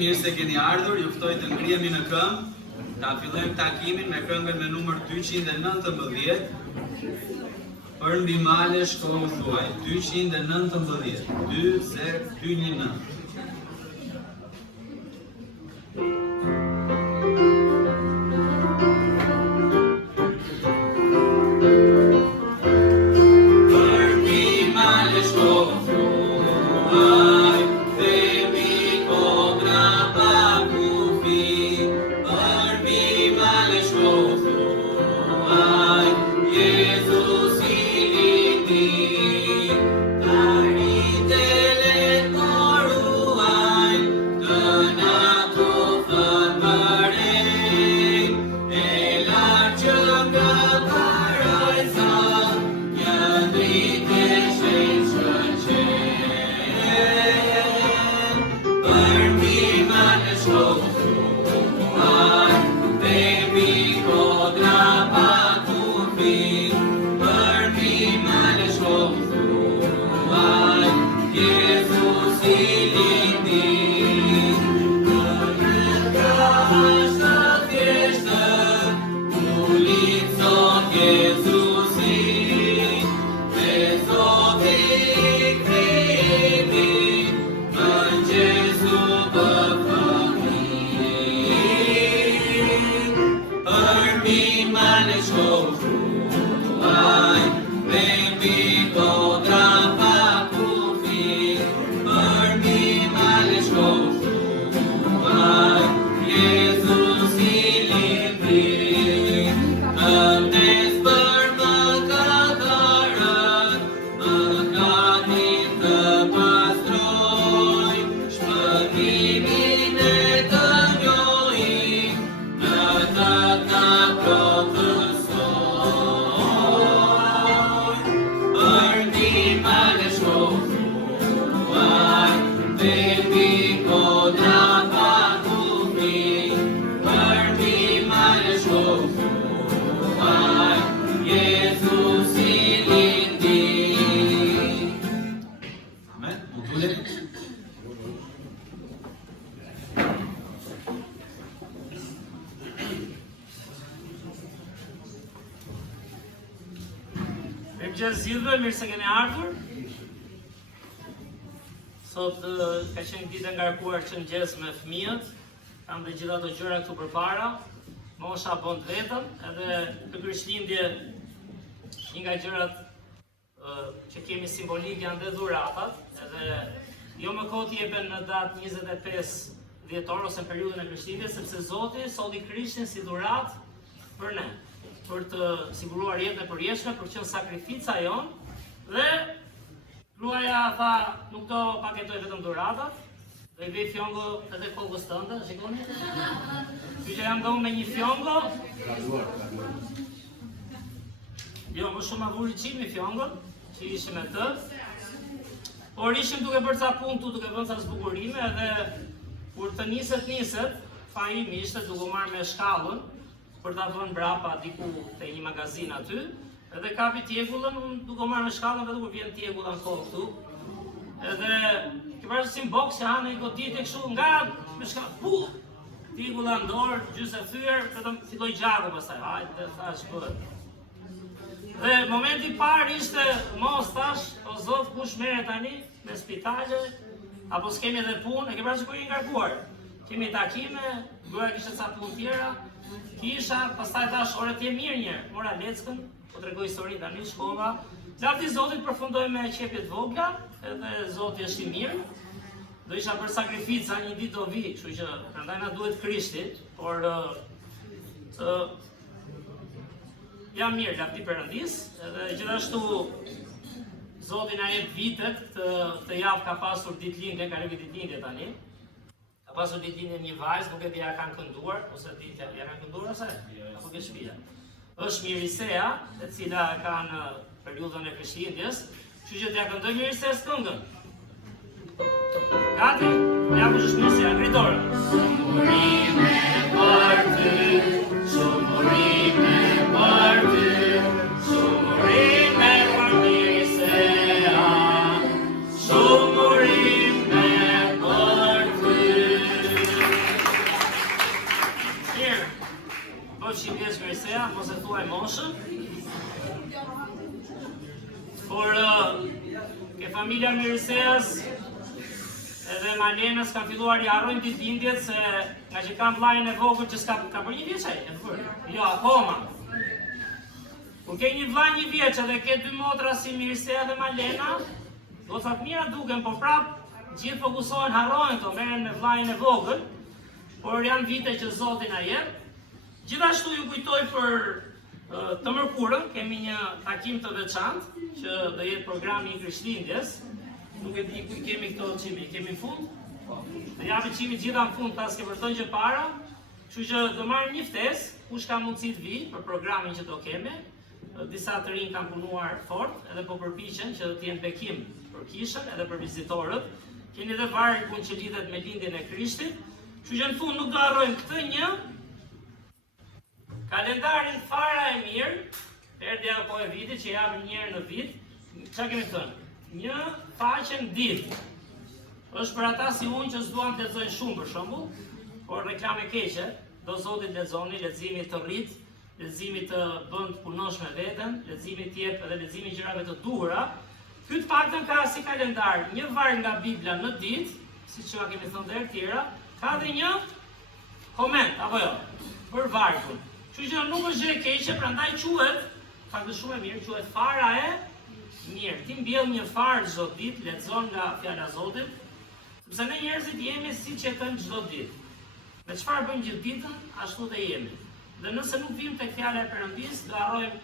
mirë se keni ardhur, ju ftoj të ngrihemi në këmbë. Ta fillojmë takimin me këngën me numër 219. Për mbi male shkohu thuaj, 219, 2019. Mirë se keni ardhur. Sot ka qenë ditë e ngarkuar që mëngjes me fëmijët. Kam dhe gjitha të gjëra këtu përpara. Mosha bën vetëm, edhe në Krishtlindje një nga gjërat që kemi simbolik janë dhe dhuratat, edhe jo më kohë t'jepen në datë 25 dhjetor ose në periudhën e Krishtlindjes, sepse Zoti solli Krishtin si dhuratë për ne, për të siguruar jetën e përjetshme, për të qenë sakrifica jon. Dhe gruaja tha, nuk do paketoj vetëm dhuratat, dhe I vej fjongo edhe kokës tënde, shikoni? Që jam dhënë me një fjongo. Jo, më shumë avuri qimi fjongon, që ishim me të. Por ishim duke bërë ca punë tu, duke vënë ca zbukurime, edhe kur të niset, fa imi ishte duke marrë me shkallën, për ta vënë brapa diku te një magazin aty. Edhe kapi tjegullën, unë duke marrë me shkallën dhe duke vjen tjegulla në kohë këtu. Edhe, ke parë si në boks që hanë I godit e kështu, nga me shkallën, tjegulla në dorë, gjysë e thyer, vetëm filloj gjaku pastaj, hajde, thash për. Dhe momenti parë ishte, mos thash, o zot, kush merret tani, me spitale, apo s'kemi edhe punë, e ke parë që kur I ngarkuar. Kemi takime, gruaja kishte ca punë tjera, kisha, pastaj thash, ore t'je mirë njerë, mora leckën, po tregoj histori tani shkova. Larti Zotit përfundoi me qepjet vogla, edhe Zoti është I mirë. Do isha për sakrifica, një ditë do vi, kështu që prandaj na duhet Krishti, por jam mirë, lavdi Perëndis, edhe gjithashtu Zoti na jep vitet, këtë javë ka pasur ditëlindje, ka rënë ditëlindje tani. Ka pasur ditëlindje një vajzë, nuk e di ja kanë kënduar, ose di ja kanë kënduar ose apo ke shtëpia. Është Mirisea, e cila ka në periudhën e Krishtlindjes, kështu që t'ja këndoj Miriseas këngën. Gati? Ja kush është Mirisea, ngri dorën. Shumurime për ty, shumurime për ty, shumurime për Mirisea, shumurime për ty. bëfshin vjeç Mirësea, mos e thuaj moshën. Por ke familja Mirëseas edhe Malenës kanë filluar i harrojnë ditëlindjet se nga që kanë vllajën e vogël që ka për 1 vjeç ai, e bërë. Jo, akoma. Kur ke një vllaj 1 vjeç edhe ke 2 motra si Mirësea dhe Malena, do të mira duken, po prap gjithë fokusohen, harrojnë to, merren me vllajën e vogël, por janë vite që Zoti na jep. Gjithashtu ju kujtoj për të mërkurën, kemi një takim të veçantë që do jetë programi i Krishtlindjes. Nuk e di ku kemi këto çimi, kemi në fund. Do japim çimi gjitha në fund, pas ke vërtetë gjë para. Kështu që do marrim një ftesë, kush ka mundësi të vijë për programin që do kemi. Disa të rinj kanë punuar fort edhe po përpiqen që të jenë bekim për kishën edhe për vizitorët. Keni edhe vargun që lidhet me lindjen e Krishtit. Kështu që në fund nuk do harrojmë këtë një kalendarin fara e mirë, erdhi apo e vitit që japim një herë në vit. Çfarë kemi thënë? Një faqe në ditë. Është për ata si unë që s'duan të lexojnë shumë për shembull, por reklame keqe, do Zoti lexoni, leximi të rrit, leximi të bën të punosh me veten, leximi të jep edhe leximi gjërave të duhura. Ky të paktën ka si kalendar një varg nga Bibla në ditë, siç ju kemi thënë herë tjera, ka dhe një koment apo jo, për vargun. Kështu që nuk është gjë e keqe, prandaj quhet, faktë shumë e mirë, quhet fara e mirë. Ti mbjell një farë çdo ditë, lexon nga fjala e Zotit, sepse ne njerëzit jemi siç jetojmë çdo ditë. Me çfarë bëjmë gjithë ditën, ashtu të jemi. Dhe nëse nuk vim tek fjala e Perëndis, do harrojmë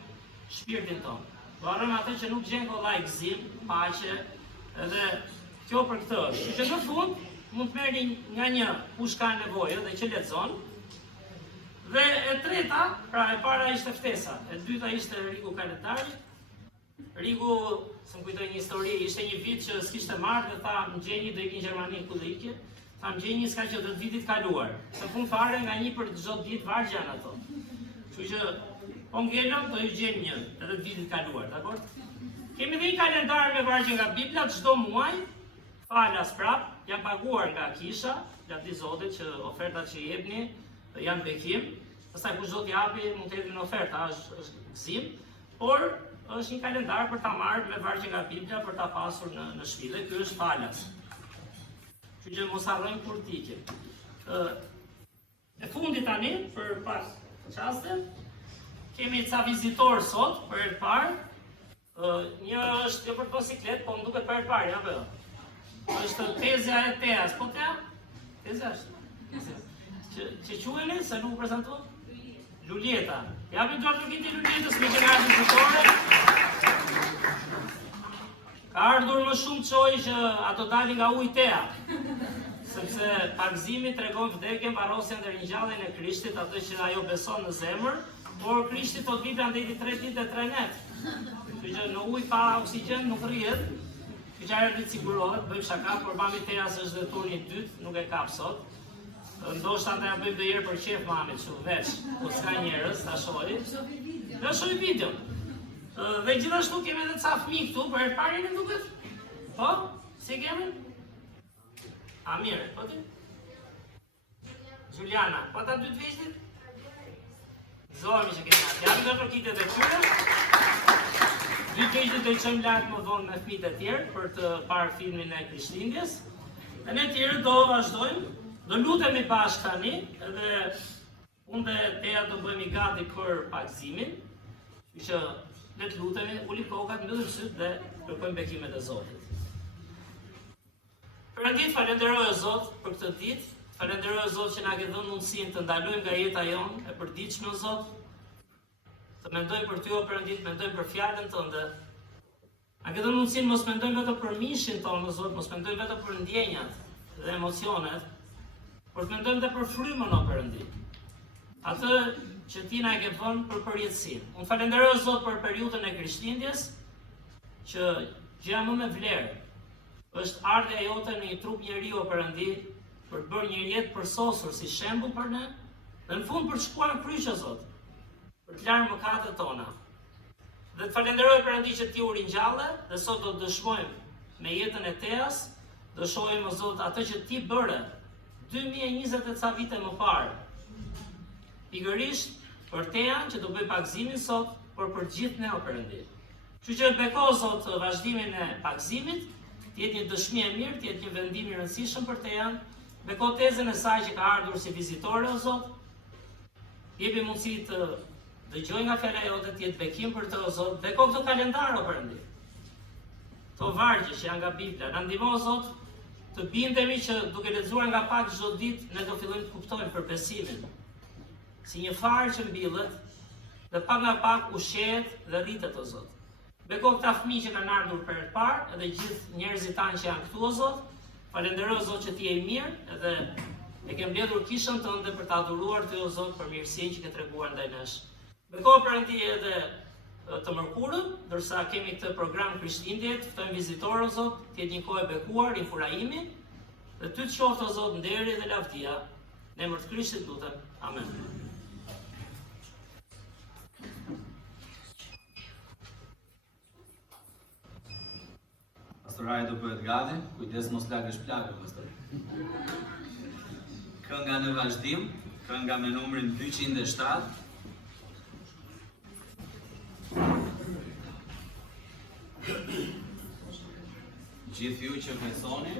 shpirtin tonë. Do harrojmë atë që nuk gjen kollaj gëzim, paqe, edhe kjo për këtë është. Kështu që në fund mund të merrni nga një kush ka nevojë dhe që lexon. Dhe e treta, pra e para ishte ftesa, e dyta ishte Rigu kalendari. Rigu, së më kujtoj një histori, ishte një vit që s'kishte marrë dhe tha më gjeni do ikin në Gjermani ku do ikje. Tha më gjeni s'ka që do të vitit kaluar. Se fund fare nga një për çdo ditë vargje janë ato. Kështu që po ngelëm do ju gjen një edhe të vitit kaluar, dakor? Kemi dhe një kalendar me vargje nga Bibla çdo muaj, falas prap, janë paguar nga kisha, lavdi Zotit që ofertat që i jepni janë bekim. Pastaj kush do t'japi mund të jetë në oferta, është gëzim, por është një kalendar për ta marrë me vargje nga Bibla për ta pasur në shtëpi. Dhe ky është falas. Kështu që mos harrojmë kur t'ikim. E fundit tani për pas çaste kemi ca vizitor sot për herë të parë. Një është jo për bisiklet, po më duket për herë të parë, apo jo? Është Tezja e Teas, po Tea? Tezja është. Që quheni se nuk prezantohet? Lulieta. Japim dorë të vitit Lulietës me gjenerata vizitore. Ka ardhur më shumë çoj që ato dalin nga uji Tea. Sepse pagëzimi tregon vdekjen, varrosjen dhe ringjalljen e Krishtit, atë që ajo beson në zemër, por Krishti thot Bibla ndeti 3 ditë e 3 netë. Kështu që në ujë pa oksigjen nuk rrihet. Kështu që ajo sigurohet, bëjmë shaka, por mami Teas është dhe turni i dytë, nuk e kap sot. Ndoshta ta bëjmë dhe herë për qef mami, që veç, po s'ka njerëz, ta shohi. Dhe shohi video. Dhe gjithashtu kemi edhe ca fëmijë këtu, për herë parë në duket? Po? Si kemi? A mirë, po ti? Juliana, po ta 2 vjeçtit? Zohemi që kemi atë. Japim dhe përkitet e tyre. 2 vjeçtit do i qëjmë lartë më vonë me fëmijët e tjerë për të parë filmin e Krishtlindjes. Dhe ne tjerë do vazhdojmë. Do lutemi bashkë tani, edhe unë dhe Tea do bëjmë gati për pagëzimin, që le të lutemi, uli kokat, mbyllim syt dhe kërkojmë bekimet e Zotit. Perëndit, falenderoj o Zot për këtë ditë, falenderoj o Zot që na ke dhënë mundësinë të ndalojmë nga jeta jonë e përditshme o Zot, të mendojmë për ty o Perëndit, mendojmë për fjalën tënde. Na ke dhënë mundësinë mos mendojmë vetëm për mishin tonë o Zot, mos mendojmë vetëm për ndjenjat dhe emocionet, por të mendojmë dhe për frymën o Perëndi. Atë që ti na e ke vënë për përjetësinë. Unë falenderoj o Zot për periudhën e Krishtlindjes, që gjëja më me vlerë është ardha jote në një trup njeriu o Perëndi, për të bërë një jetë përsosur si shembull për ne, dhe në fund për të shkuar në kryq o Zot, për të larë mëkatet tona. Dhe të falenderoj Perëndi që ti u ringjalle, dhe sot do të dëshmojmë me jetën e Teas, dëshmojmë o Zot atë që ti bëre 2020 e ca vite më parë. Pikërisht për te janë që do bëj pagëzimin sot, por për gjithë ne o Perëndi. Kështu që beko Zot vazhdimin e pagëzimit, të jetë një dëshmi e mirë, të jetë një vendim i rëndësishëm për te janë, beko tezën e saj që ka ardhur si vizitore o Zot, jepi mundësi të dëgjoj nga fjala jote, të jetë bekim për të o Zot, beko këto kalendar o Perëndi. Këto vargje që janë nga Bibla, na ndihmo o Zot, të bindemi që duke lexuar nga pak çdo ditë, ne do fillojmë të kuptojmë për besimin. Si një farë që mbillet, dhe pak nga pak ushqehet dhe rritet o Zot. Beko këta fëmijë që kanë ardhur për të parë, edhe gjithë njerëzit tanë që janë këtu o Zot. Falenderoj o Zot që ti je i mirë, edhe e ke mbledhur kishën tënde për të adhuruar ty o Zot për mirësinë që ke treguar ndaj nesh. Beko Perëndi edhe të mërkurën, ndërsa kemi këtë program Krishtlindjet, ftojmë vizitorë o Zot, të jetë një kohë e bekuar, inkurajimi, dhe ty të qoftë o Zot nderi dhe lavdia, në emër të Krishtit lutem. Amen. Pastorari do bëhet gati, kujdes mos lagësh plagë, pastor. Kënga në vazhdim, kënga me numrin 207. Gjithë ju që besoni,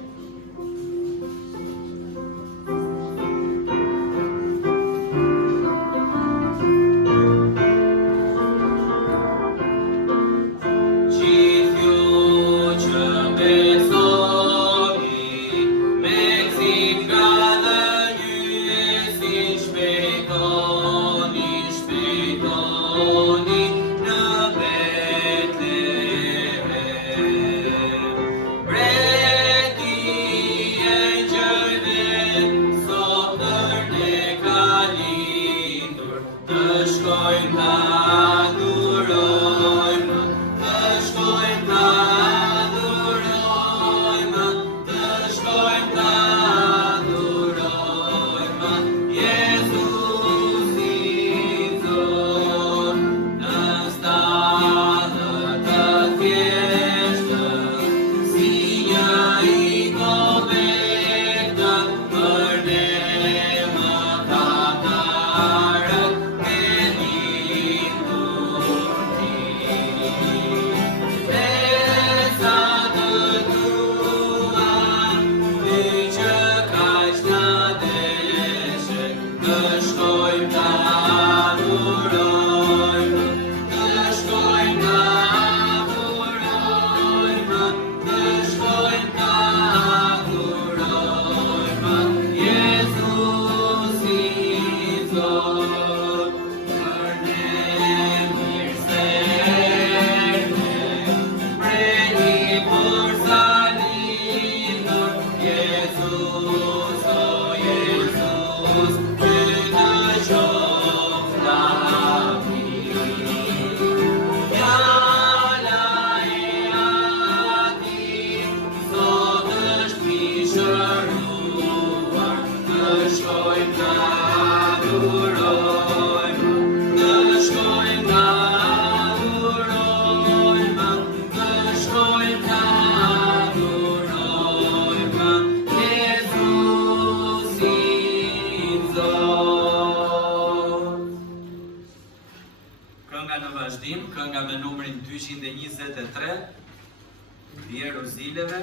kënga me numrin 223, Vjerë Zileve.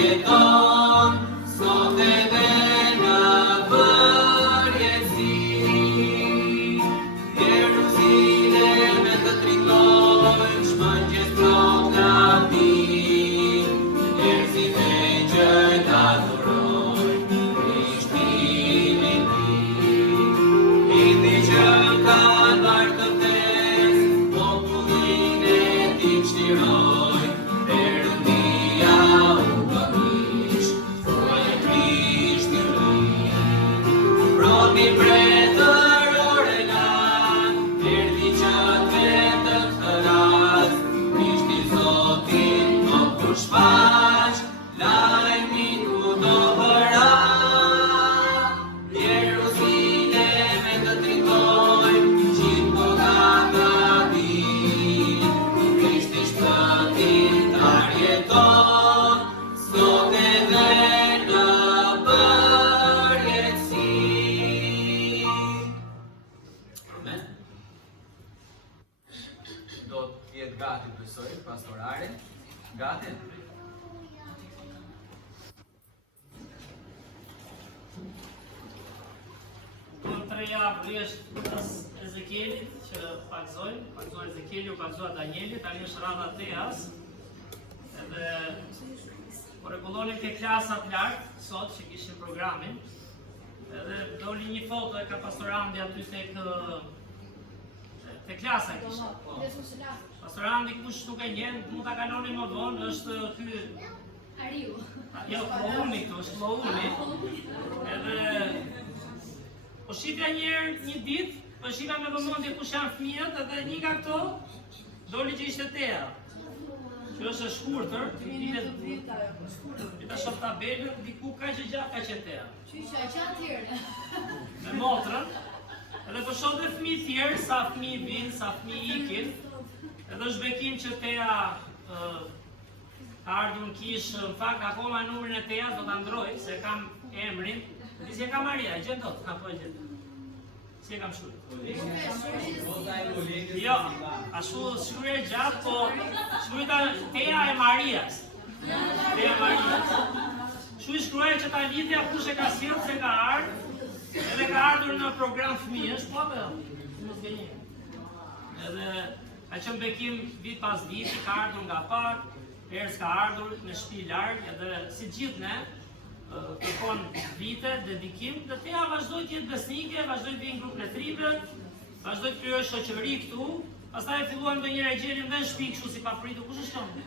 Jeton Edhe ja vresht pas Ezekielit që pakzojnë Ezekieli, u pakzoa Danieli, tani është rradha Teas. Edhe po rregullonin ke klasat lartë sot që kishin programin. Edhe doli një foto e ka pastorandi aty tek klasa kishin. Pastorandi kush nuk e njeh, mund ta kaloni më vonë, është ky Ariu. Jo, Klouni këtu, është Klouni. Edhe po shifja një ditë, po shifja me vëmendje kush janë fëmijët, edhe një nga këto doli që ishte Tea. Që është e shkurtër, ta shoh tabelën, diku ka që gjatë ka që Tea. Qyqa, që atyrë? Me motrën, edhe po shoh dhe fëmijë tjerë, sa fëmijë vinë, sa fëmijë ikin. Edhe është bekim që Tea ka ardhur në kish, në fakt akoma numrin e Teas do ta ndroj, se kam emrin. Ti si e kam Maria, e gjen dot, apo e gjen? Si e kam shkruar? Jo, ashtu shkruaj gjatë, po shkruajta Tea e Marias. Tea Marias. Shu shkruaj që ta lidhja kush e ka sjellë se ka ardhur, edhe ka ardhur në program fëmijësh, po apo? Mos gënjej. Edhe ka qenë bekim vit pas viti, ka ardhur nga pak, herës ka ardhur me shtëpi larg, edhe si gjithë ne, kërkon vite, dedikim, dhe Tea vazhdoj të jetë besnike, vazhdoj të vinë grupën e trive, vazhdoj të kryoj shoqëri këtu, pastaj filluam ndonjëherë e gjenim dhe në shtëpi kështu si papritur, kush është këtu?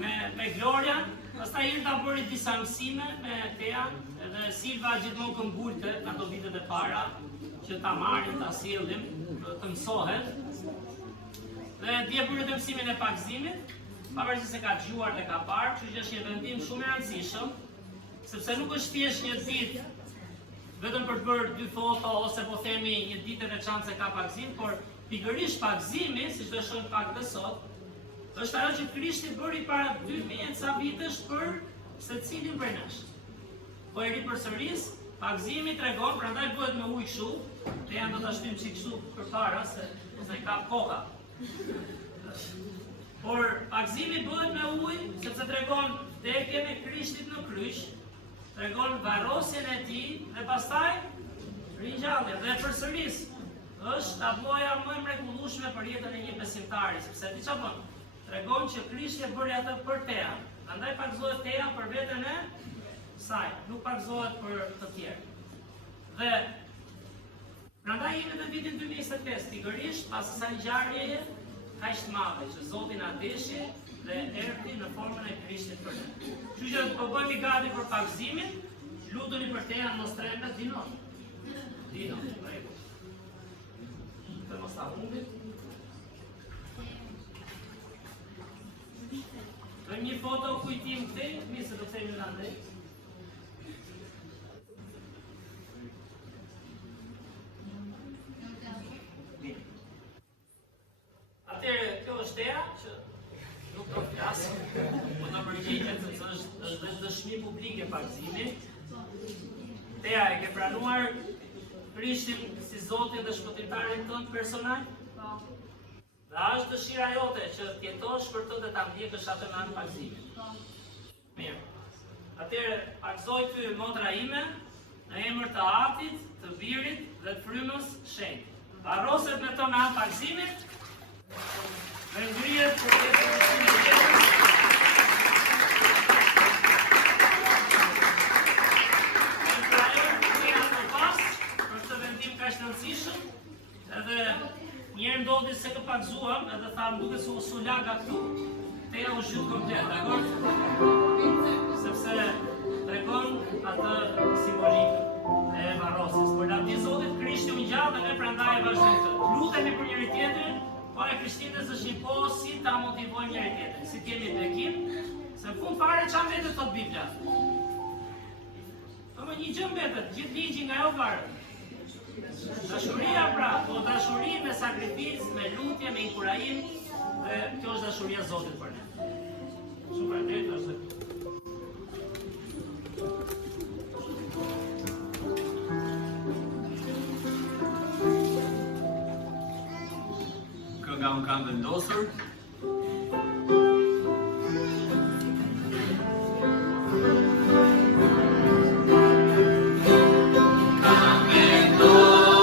Me Gloria, pastaj Irta bëri disa mësime me Tea, edhe Silva gjithmonë këmbulte në ato vitet e para, që ta marrim, ta sjellim, të mësohet. Dhe dje bëri të mësimin e pakëzimit, pavarësisht se ka dëgjuar dhe ka parë, kështu që është një vendim shumë i rëndësishëm, sepse nuk është thjesht një ditë vetëm për të bërë 2 foto ose po themi një ditë e veçantë se ka pakëzim, por pikërisht pakëzimi, siç do shohim pak dhe sot, është ajo që Krishti bëri para 2000 ca vitesh për secilin prej nesh. Po e ripërsëris, pakëzimi tregon, prandaj bëhet me ujë kështu, te janë do ta shtyjmë çik kështu përpara se ka koha. Por pakëzimi bëhet me ujë, sepse tregon vdekjen e Krishtit në kryq, tregon varrosjen e tij dhe pastaj ringjalljen. Dhe përsëris, është tabloja më e mrekullueshme për jetën e një besimtari, sepse di çfarë bën? Tregon që Krishti e bëri atë për Tea. Prandaj pakëzohet Tea për veten e saj, nuk pakëzohet për të tjerë. Dhe prandaj jemi në vitin 2025, pikërisht pas asaj ngjarjeje kaq të madhe që Zoti na deshi dhe erdhi në formën e Krishtit për ne. Kështu që po bëhemi gati për pakëzimin, lutuni për Tea mos trembet, Dino, rregull. Të mos ta humbi. Për një foto kujtim këtej, mirë se do të themi ndaj. Atëherë, kjo është Tea, që nuk do të flasim, po në përgjigjet se është dëshmi publike pakëzimit. Tea, e ke pranuar Krishtin si Zotin dhe shpëtimtarin tënd personal? Dhe është dëshira jote që të jetosh për të dhe ta ndjekësh atë në anë pakëzimit. Mirë. Atëherë, pakëzoj ty motra ime në emër të Atit, të Birit dhe të Frymës Shenjtë. Varroset me to në anë pakëzimit. Me ngrihet për të jetën. Edhe njerë ndodhi se të pakëzuam, edhe tha më duke su laga këtu, Tea u zhyt komplet, dakor? Sepse tregon atë simbolikë e varrosis. Por lavdi Zotit, Krishti u ngjall dhe ne prandaj e vazhdojmë këtë. Lutemi për njëri tjetrin, po e Krishtinës është një po si ta motivojmë njëri tjetrin, si t'jemi bekim, se në fund fare çfarë mbetet thot Bibla? Po më një gjë mbetet, gjithë ligji nga ajo varet. Dashuria pra, po dashuri me sakrificë, me lutje, me inkurajim, dhe kjo është dashuria e Zotit për ne. Shumë faleminderit është. Kënga unë kam vendosur. Kam vendosur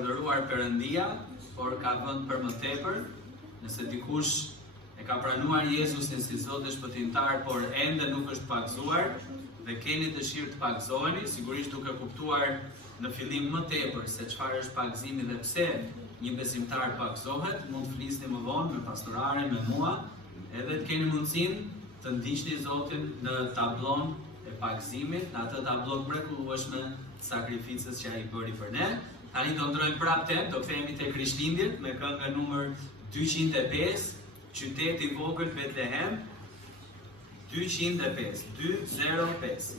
urdhëruar Perëndia, por ka vënë për më tepër. Nëse dikush e ka pranuar Jezusin si Zot dhe Shpëtimtar, por ende nuk është pagzuar dhe keni dëshirë të pagzoheni, sigurisht duke kuptuar në fillim më tepër se çfarë është pagzimi dhe pse një besimtar pagzohet, mund të flisni më vonë me pastoraren, me mua, edhe të keni mundësinë të ndiqni Zotin në tablon e pagzimit, në atë tablon mrekullueshme sakrificës që ai bëri për ne. Tani do ndrojmë prapë temp, do kthehemi te Krishtlindjet me këngën numër 205, Qyteti i vogël Betlehem, 205, 205.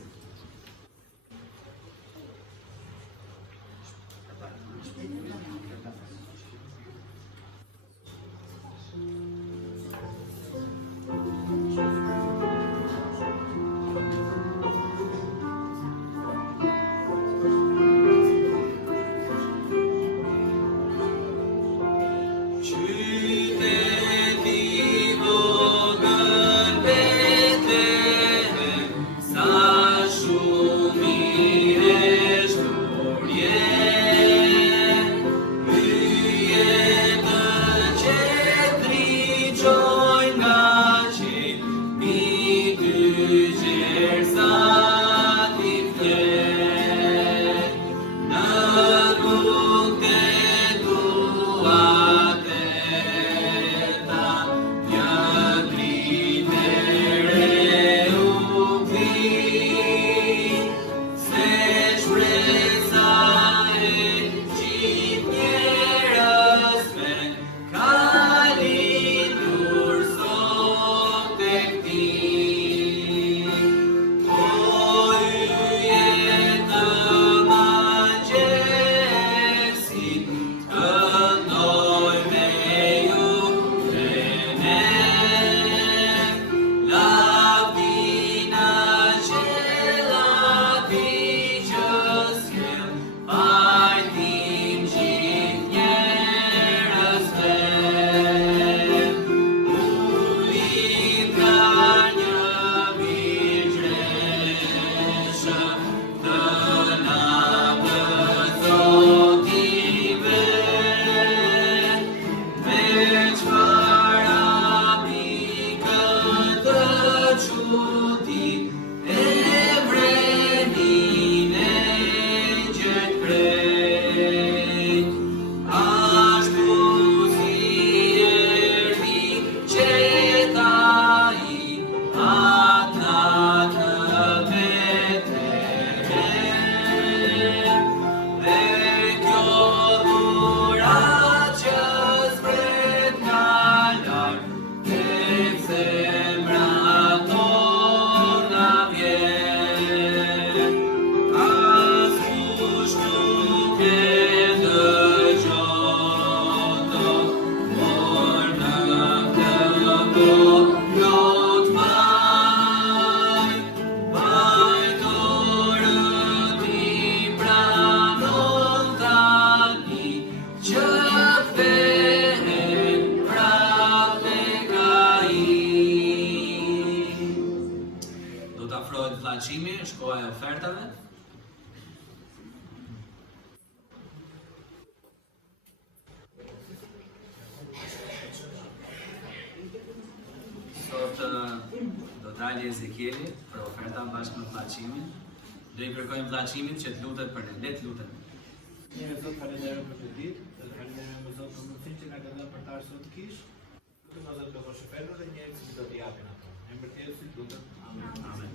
Shkoja e ofertave. Sot do dalë Ezekieli për oferta bashkë me vllaçimin. Do I kërkojmë vllaçimit që të lutet për ne. Le të lutem. Një Zot falenderoj për këtë ditë, falenderoj Zot për mundësinë që na ka dhënë për të ardhur sot kish. Lutem Zot të bosh ofertën dhe njerëzit që do t'i japin ato. Në emër të Jezusit lutem. Amen. Amen.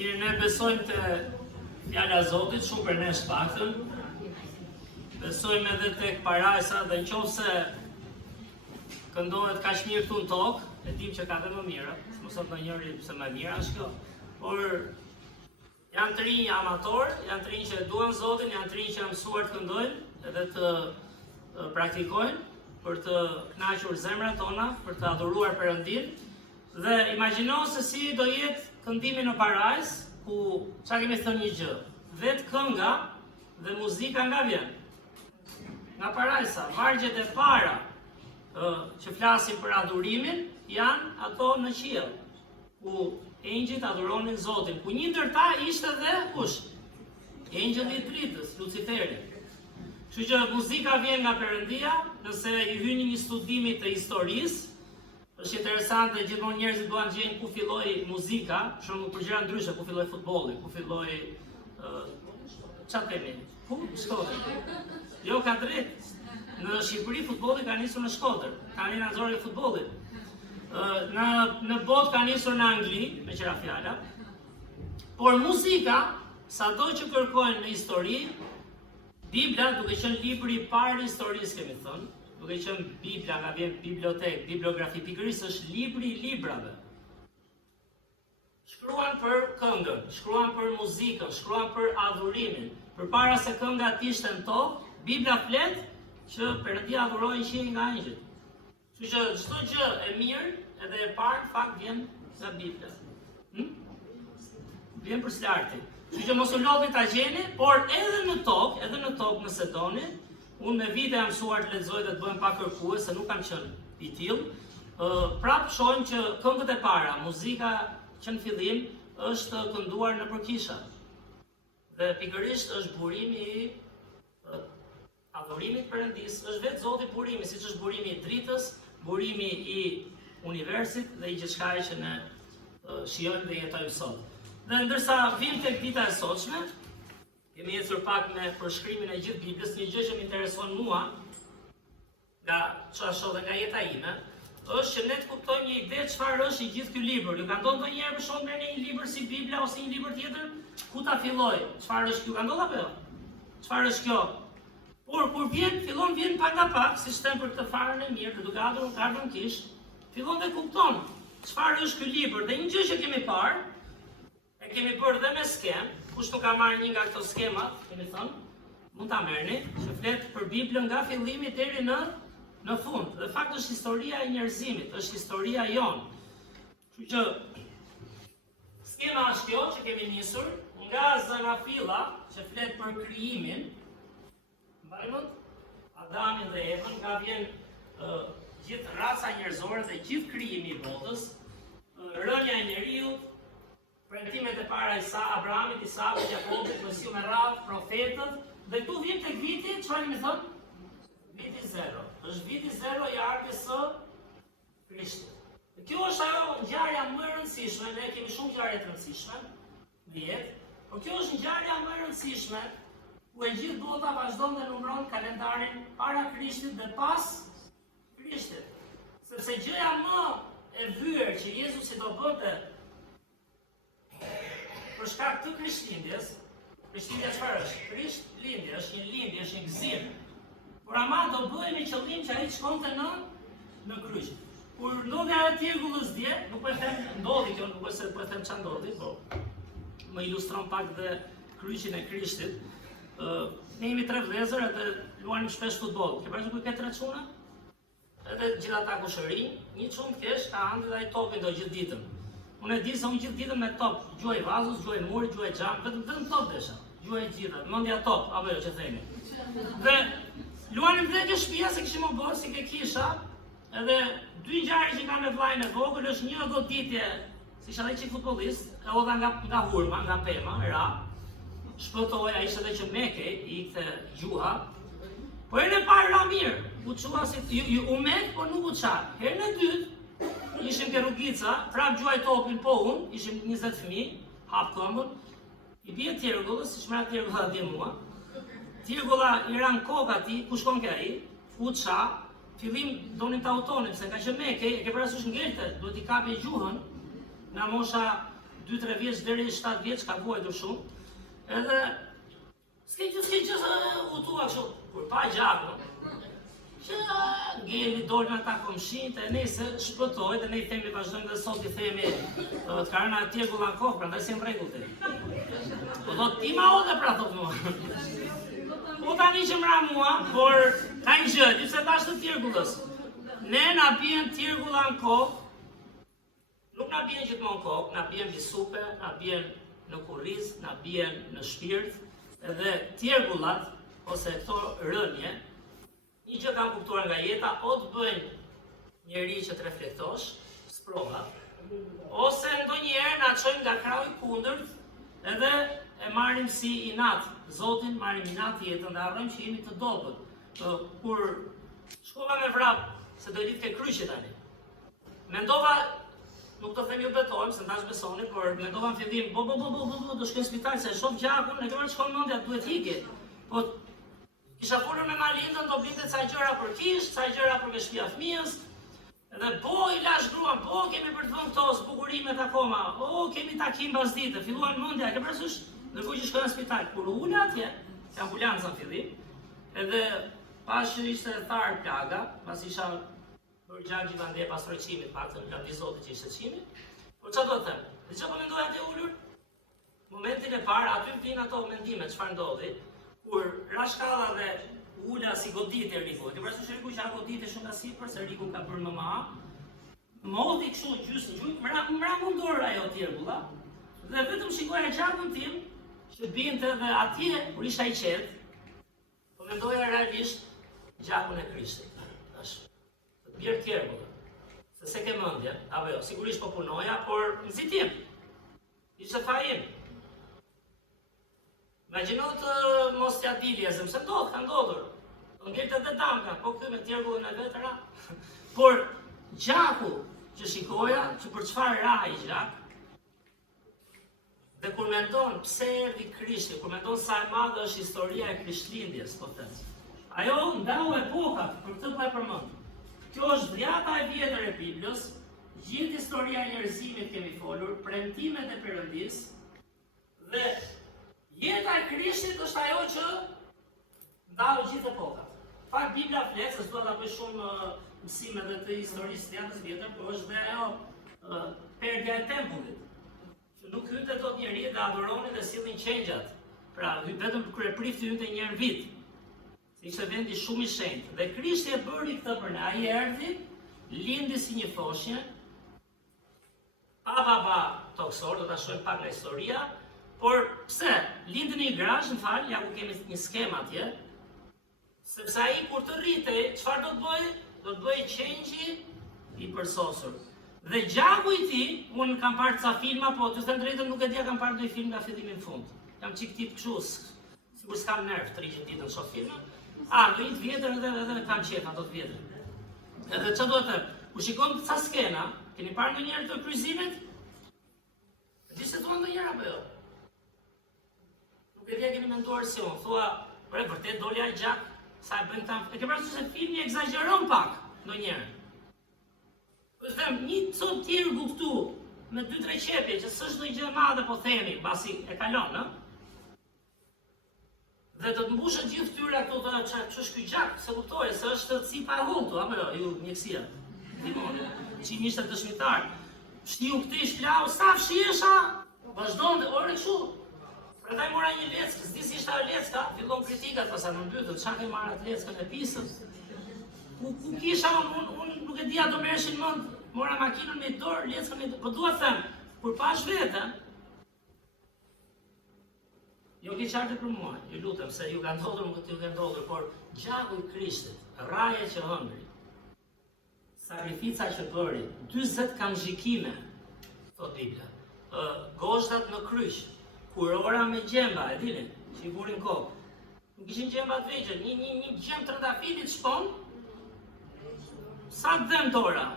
Mirë, ne besojmë të fjala e Zotit, shumë për ne shpaktën. Besojmë edhe tek parajsa dhe nëse këndohet kaq mirë këtu në tokë, e dim që ka dhe më mira, mos thot ndonjëri pse më mira është kjo. Por janë të rinj amator, janë të rinj që duan Zotin, janë të rinj që janë mësuar të këndojnë edhe të praktikojnë për të kënaqur zemrat tona, për të adhuruar Perëndin. Dhe imagjino se si do jetë këndimi në parajs, ku çfarë kemi thënë një gjë, vetë kënga dhe muzika nga vjen. Nga parajsa, vargjet e para që flasin për adhurimin janë ato në qiell, ku engjëjt adhuronin Zotin, ku një ndër ta ishte dhe kush? Engjëlli i dritës, Luciferi. Kështu që muzika vjen nga Perëndia, nëse i hyni një studimi të historisë, është interesante, gjithmonë njerëzit duan të gjejnë ku filloi muzika, për shembull për gjëra ndryshe, ku filloi futbolli, ku filloi çfarë kemi? Ku? Shkodër. Jo, ka drejt. Në Shqipëri futbolli ka nisur në Shkodër, ka një nadzorë i futbollit. Në botë ka nisur në Angli, me qëra fjala. Por muzika, sado që kërkojnë në histori, Bibla, duke qenë libri i parë i historisë, kemi thënë, duke qenë Bibla nga vjen bibliotekë, bibliografi, pikërisht është libri i librave. Shkruan për këngën, shkruan për muzikën, shkruan për adhurimin. Përpara se kënga të ishte në tokë, Bibla flet që Perëndia adhurohej qiell nga angjëjt. Kështu që çdo gjë e mirë edhe e parë në fakt vjen nga Bibla. Vjen për lartë. Kështu që mos u lodhni ta gjeni, por edhe në tokë nëse doni, unë me vite jam mësuar të lexoj dhe të bëhem pa kërkues, se nuk kam qenë i tillë. Prap shohim që këngët e para, muzika që në fillim është kënduar në përkisha. Dhe pikërisht është burimi i adhurimit Perëndis, është vetë Zoti burimi, siç është burimi i dritës, burimi i universit dhe i gjithçkaje që ne shijojmë dhe jetojmë sot. Dhe ndërsa vim tek dita e sotshme, kemi ecur pak me përshkrimin e gjithë Biblës, një gjë që më intereson mua, nga çfarë shoh dhe nga jeta ime, është që ne të kuptojmë një ide çfarë është i gjithë ky libër. Ju ka ndodhur ndonjëherë për shkak të një libër si Bibla ose një libër tjetër, ku ta filloj? Çfarë është ky? Ka ndodhur apo jo? Çfarë është kjo? Por kur fillon vjen pak nga pak, siç them për këtë farën e mirë, të duke ardhur kish, fillon dhe kupton çfarë është ky libër. Dhe një gjë që kemi parë, e kemi bërë dhe me skem, kush nuk ka marrë një nga këto skemat, kemi thënë, mund ta merrni, që flet për Biblën nga fillimi deri në fund. Dhe fakt është historia e njerëzimit, është historia jonë. Kështu që skema është kjo që kemi nisur nga Zanafilla, që flet për krijimin, mbajmën, Adamin dhe Evën, nga vjen gjithë raca njerëzore dhe gjithë krijimi i botës, rënja e njeriut, premtimet e para Abrahamit, Isakut, Jakobit, Mesiu me radhë, profetët, dhe këtu vjen tek viti, çfarë kemi thënë? Viti 0. Është viti 0 i ardhjes së Krishtit. Dhe kjo është ajo ngjarja më e rëndësishme, ne kemi shumë ngjarje të rëndësishme në jetë, por kjo është ngjarja më e rëndësishme ku e gjithë bota vazhdon dhe numëron kalendarin para Krishtit dhe pas Krishtit. Sepse gjëja më e vyer që Jezusi do bëte për shkak të Krishtlindjes, Krishtlindja çfarë është? Krishtlindja është një lindje, është një gëzim. Por ama do bëhej me qëllim që ai të shkonte në kryq. Kur ndodhi ajo tjergullës dje, nuk po e them ndodhi kjo, nuk është se po e them çfarë ndodhi, po më ilustron pak dhe kryqin e Krishtit. Ne jemi 3 vëllezër edhe luajmë shpesh futboll. Ke parasysh ku ka 3 çuna? Edhe gjithë ata kushërinj, një çun kesh ka andi ai topin do gjithë ditën. Unë e di se unë gjithë ditën me top, gjuaj vazus, gjuaj muri, gjuaj xham, vetëm top desha. Gjuaj gjithë, mendja top, apo jo që themi. Dhe luanim vlekë shtëpia se kishim bërë si ke kisha, edhe 2 ngjarje që kam me vllajën e vogël është një goditje, si ishte ai çik futbollist, e hodha nga hurma, nga pema, ra. Shpëtoi, ai ishte edhe që Mekej, i ikte gjuha. Po herën e parë ra mirë, u çua si u mek, por nuk u ça. Herën e dytë ishim ke rrugica, prap gjuaj topin, po unë, ishim 20 fëmijë, hap këmbën, i bie tjergullës, siç më tjergulla dhe mua. Tjergulla i ran kokë atij, ku shkon ke ai? U ça, fillim donin ta utonin, se ka që Mekej, e ke parasysh ngelte, duhet i kapi gjuhën, nga mosha 2-3 vjeç deri 7 vjeç ka vuajtur shumë. Edhe s'ke që u tua kështu, kur pa gjakun, që ngeli dolën ata komshinët e nëse shpëtoi dhe ne i themi vazhdojmë dhe sot i themi të kanë atje gullan kohë, prandaj si në rregull ti. Po do ti ma ode pra thot mua. Po tani që mra mua, por ka një gjë, di pse tash të tirgullës. Ne na bien tirgulla në kokë, nuk na bien gjithmonë kokë, na bien bisupe, na bien në kurriz, na bien në shpirt, edhe tirgullat ose këto rënje, një gjë kam kuptuar nga jeta, o të bëjnë njeri që të reflektosh, sprova, ose ndonjëherë na çojnë nga krau i kundërt, edhe e marrim si inat, Zotin marrim inat jetën dhe harrojmë që jemi të dobët. Kur shkova me vrap, se do i lidh ke kryqi tani. Mendova, nuk do them ju betojmë, se ndash besoni, por mendova në fillim, do shkoj në spital, se shoh gjakun, e kemë shkon mendja, duhet ikje. Po isha folur me malindën, do blinte ca gjëra për kish, ca gjëra për me shtëpia fëmijës. Edhe i lash gruan, kemi për të vënë këto zbukurimet akoma, kemi takim pas dite, filluan mendja, ke parasysh, ndërkohë që shkoj në spital, kur u ul atje, se ambulanca në fillim, edhe pas që ishte tharë plaga, pas isha bërë gjak gjithandej pas rëqimit, paktën nga di Zoti që ishte qimi, por çfarë do të them? Dhe çfarë po mendoja te ulur? Momentin e parë aty vin ato mendime, çfarë ndodhi? Kur ra shkalla dhe ula si goditje Riku. Ke parasysh Riku që goditje shumë nga sipër, se Riku ka bërë MMA. Modhi kështu gjysmë, mra mundor ajo tirgulla. Dhe vetëm shikoja gjakun tim, që binte dhe atje, kur isha i qetë, po mendoja realisht gjakun e Krishtit. Të bjerë tirgulla. Se ke mendje, apo jo, sigurisht po punoja, por nxitim. Ishte fajim. Imagjino të mos t'ja dilje, se mëse ka ndodhur. Të ngjelte dhe damka, po këtu me tirgullën e vetëra. Por gjaku që shikoja, që për çfarë ra i gjak, dhe kur mendon pse erdhi Krishti, kur mendon sa e madhe është historia e Krishtlindjes, po them. Ajo ndau epokat, për këtë po e përmend. Kjo është dhjata e vjetër e Biblës, gjithë historia e njerëzimit kemi folur, premtimet e Perëndis, dhe jeta e Krishtit është ajo që ndau gjithë epokat. Fakt Bibla flet, se s'dua ta bëj shumë mësime dhe të historisë dhjatës vjetër, por është dhe ajo perdja e tempullit. Nuk hynte dot njeri dhe adhuronin dhe sillnin qengjat. Pra, vetëm kryeprifti hynte një herë në vit. Ishte vendi shumë i shenjtë. Dhe Krishti e bëri këtë për ne. Ai erdhi, lindi si një foshnjë, pa toksor, do ta shohim pak nga historia, por pse? Lindi në një grazh, më fal, ja ku kemi një skemë atje. Sepse ai kur të rritej, çfarë do të bëjë? Do të bëjë qengji i përsosur. Dhe gjaku i tij, unë kam parë ca filma, po të them drejtën nuk e dia kam parë ndonjë film nga fillimi në fund. Jam çik tip kështu, sikur s'kam nerv 30 ditë në shoh filma. Do një të vjetër edhe kam qef ato të vjetër. Edhe çfarë do të them? Ku shikon ca skena, keni parë ndonjëherë të kryqëzimit? Di se thua ndonjëherë apo jo? Nuk e dia keni menduar si unë, thua, por vërtet doli ai gjak, sa e bën tam. E ke parasysh se filmi egzageron pak ndonjëherë. Po them, një cop tirgu këtu, me 2-3 qepje, që s'është ndonjë gjë e madhe, po themi, pasi e kalon, ë? Dhe do të mbushët gjithë fytyra këtu të ç'është ky gjak, se kuptoje, se është cipa e hulltu, apo jo, ju mjekësia. Dimoni, që ishte dëshmitar. Shtiu këtë i shplau, sa fshiesha, vazhdon dhe ore kështu. Prandaj mora një leckë, s'di si ishte ajo lecka, fillon kritikat, pasa më mbytën, çka ke marrë atë leckën e pisës. Ku kisha unë nuk e dia do merreshin mend, mora makinën me dorë, leckën me dorë, po dua të them, kur pash vetën, jo ke qartë për mua, ju lutem, se ju ka ndodhur, nuk ju ka ndodhur, por gjaku i Krishtit, rraja që hëngri, sakrifica që bëri, 40 kamzhikime, thot Bibla, gozhdat në kryq, kurora me gjemba, e dini, që i burin kokë, nuk ishin gjemba të vegjël, një gjem trëndafilit shpon, sa dhem dora,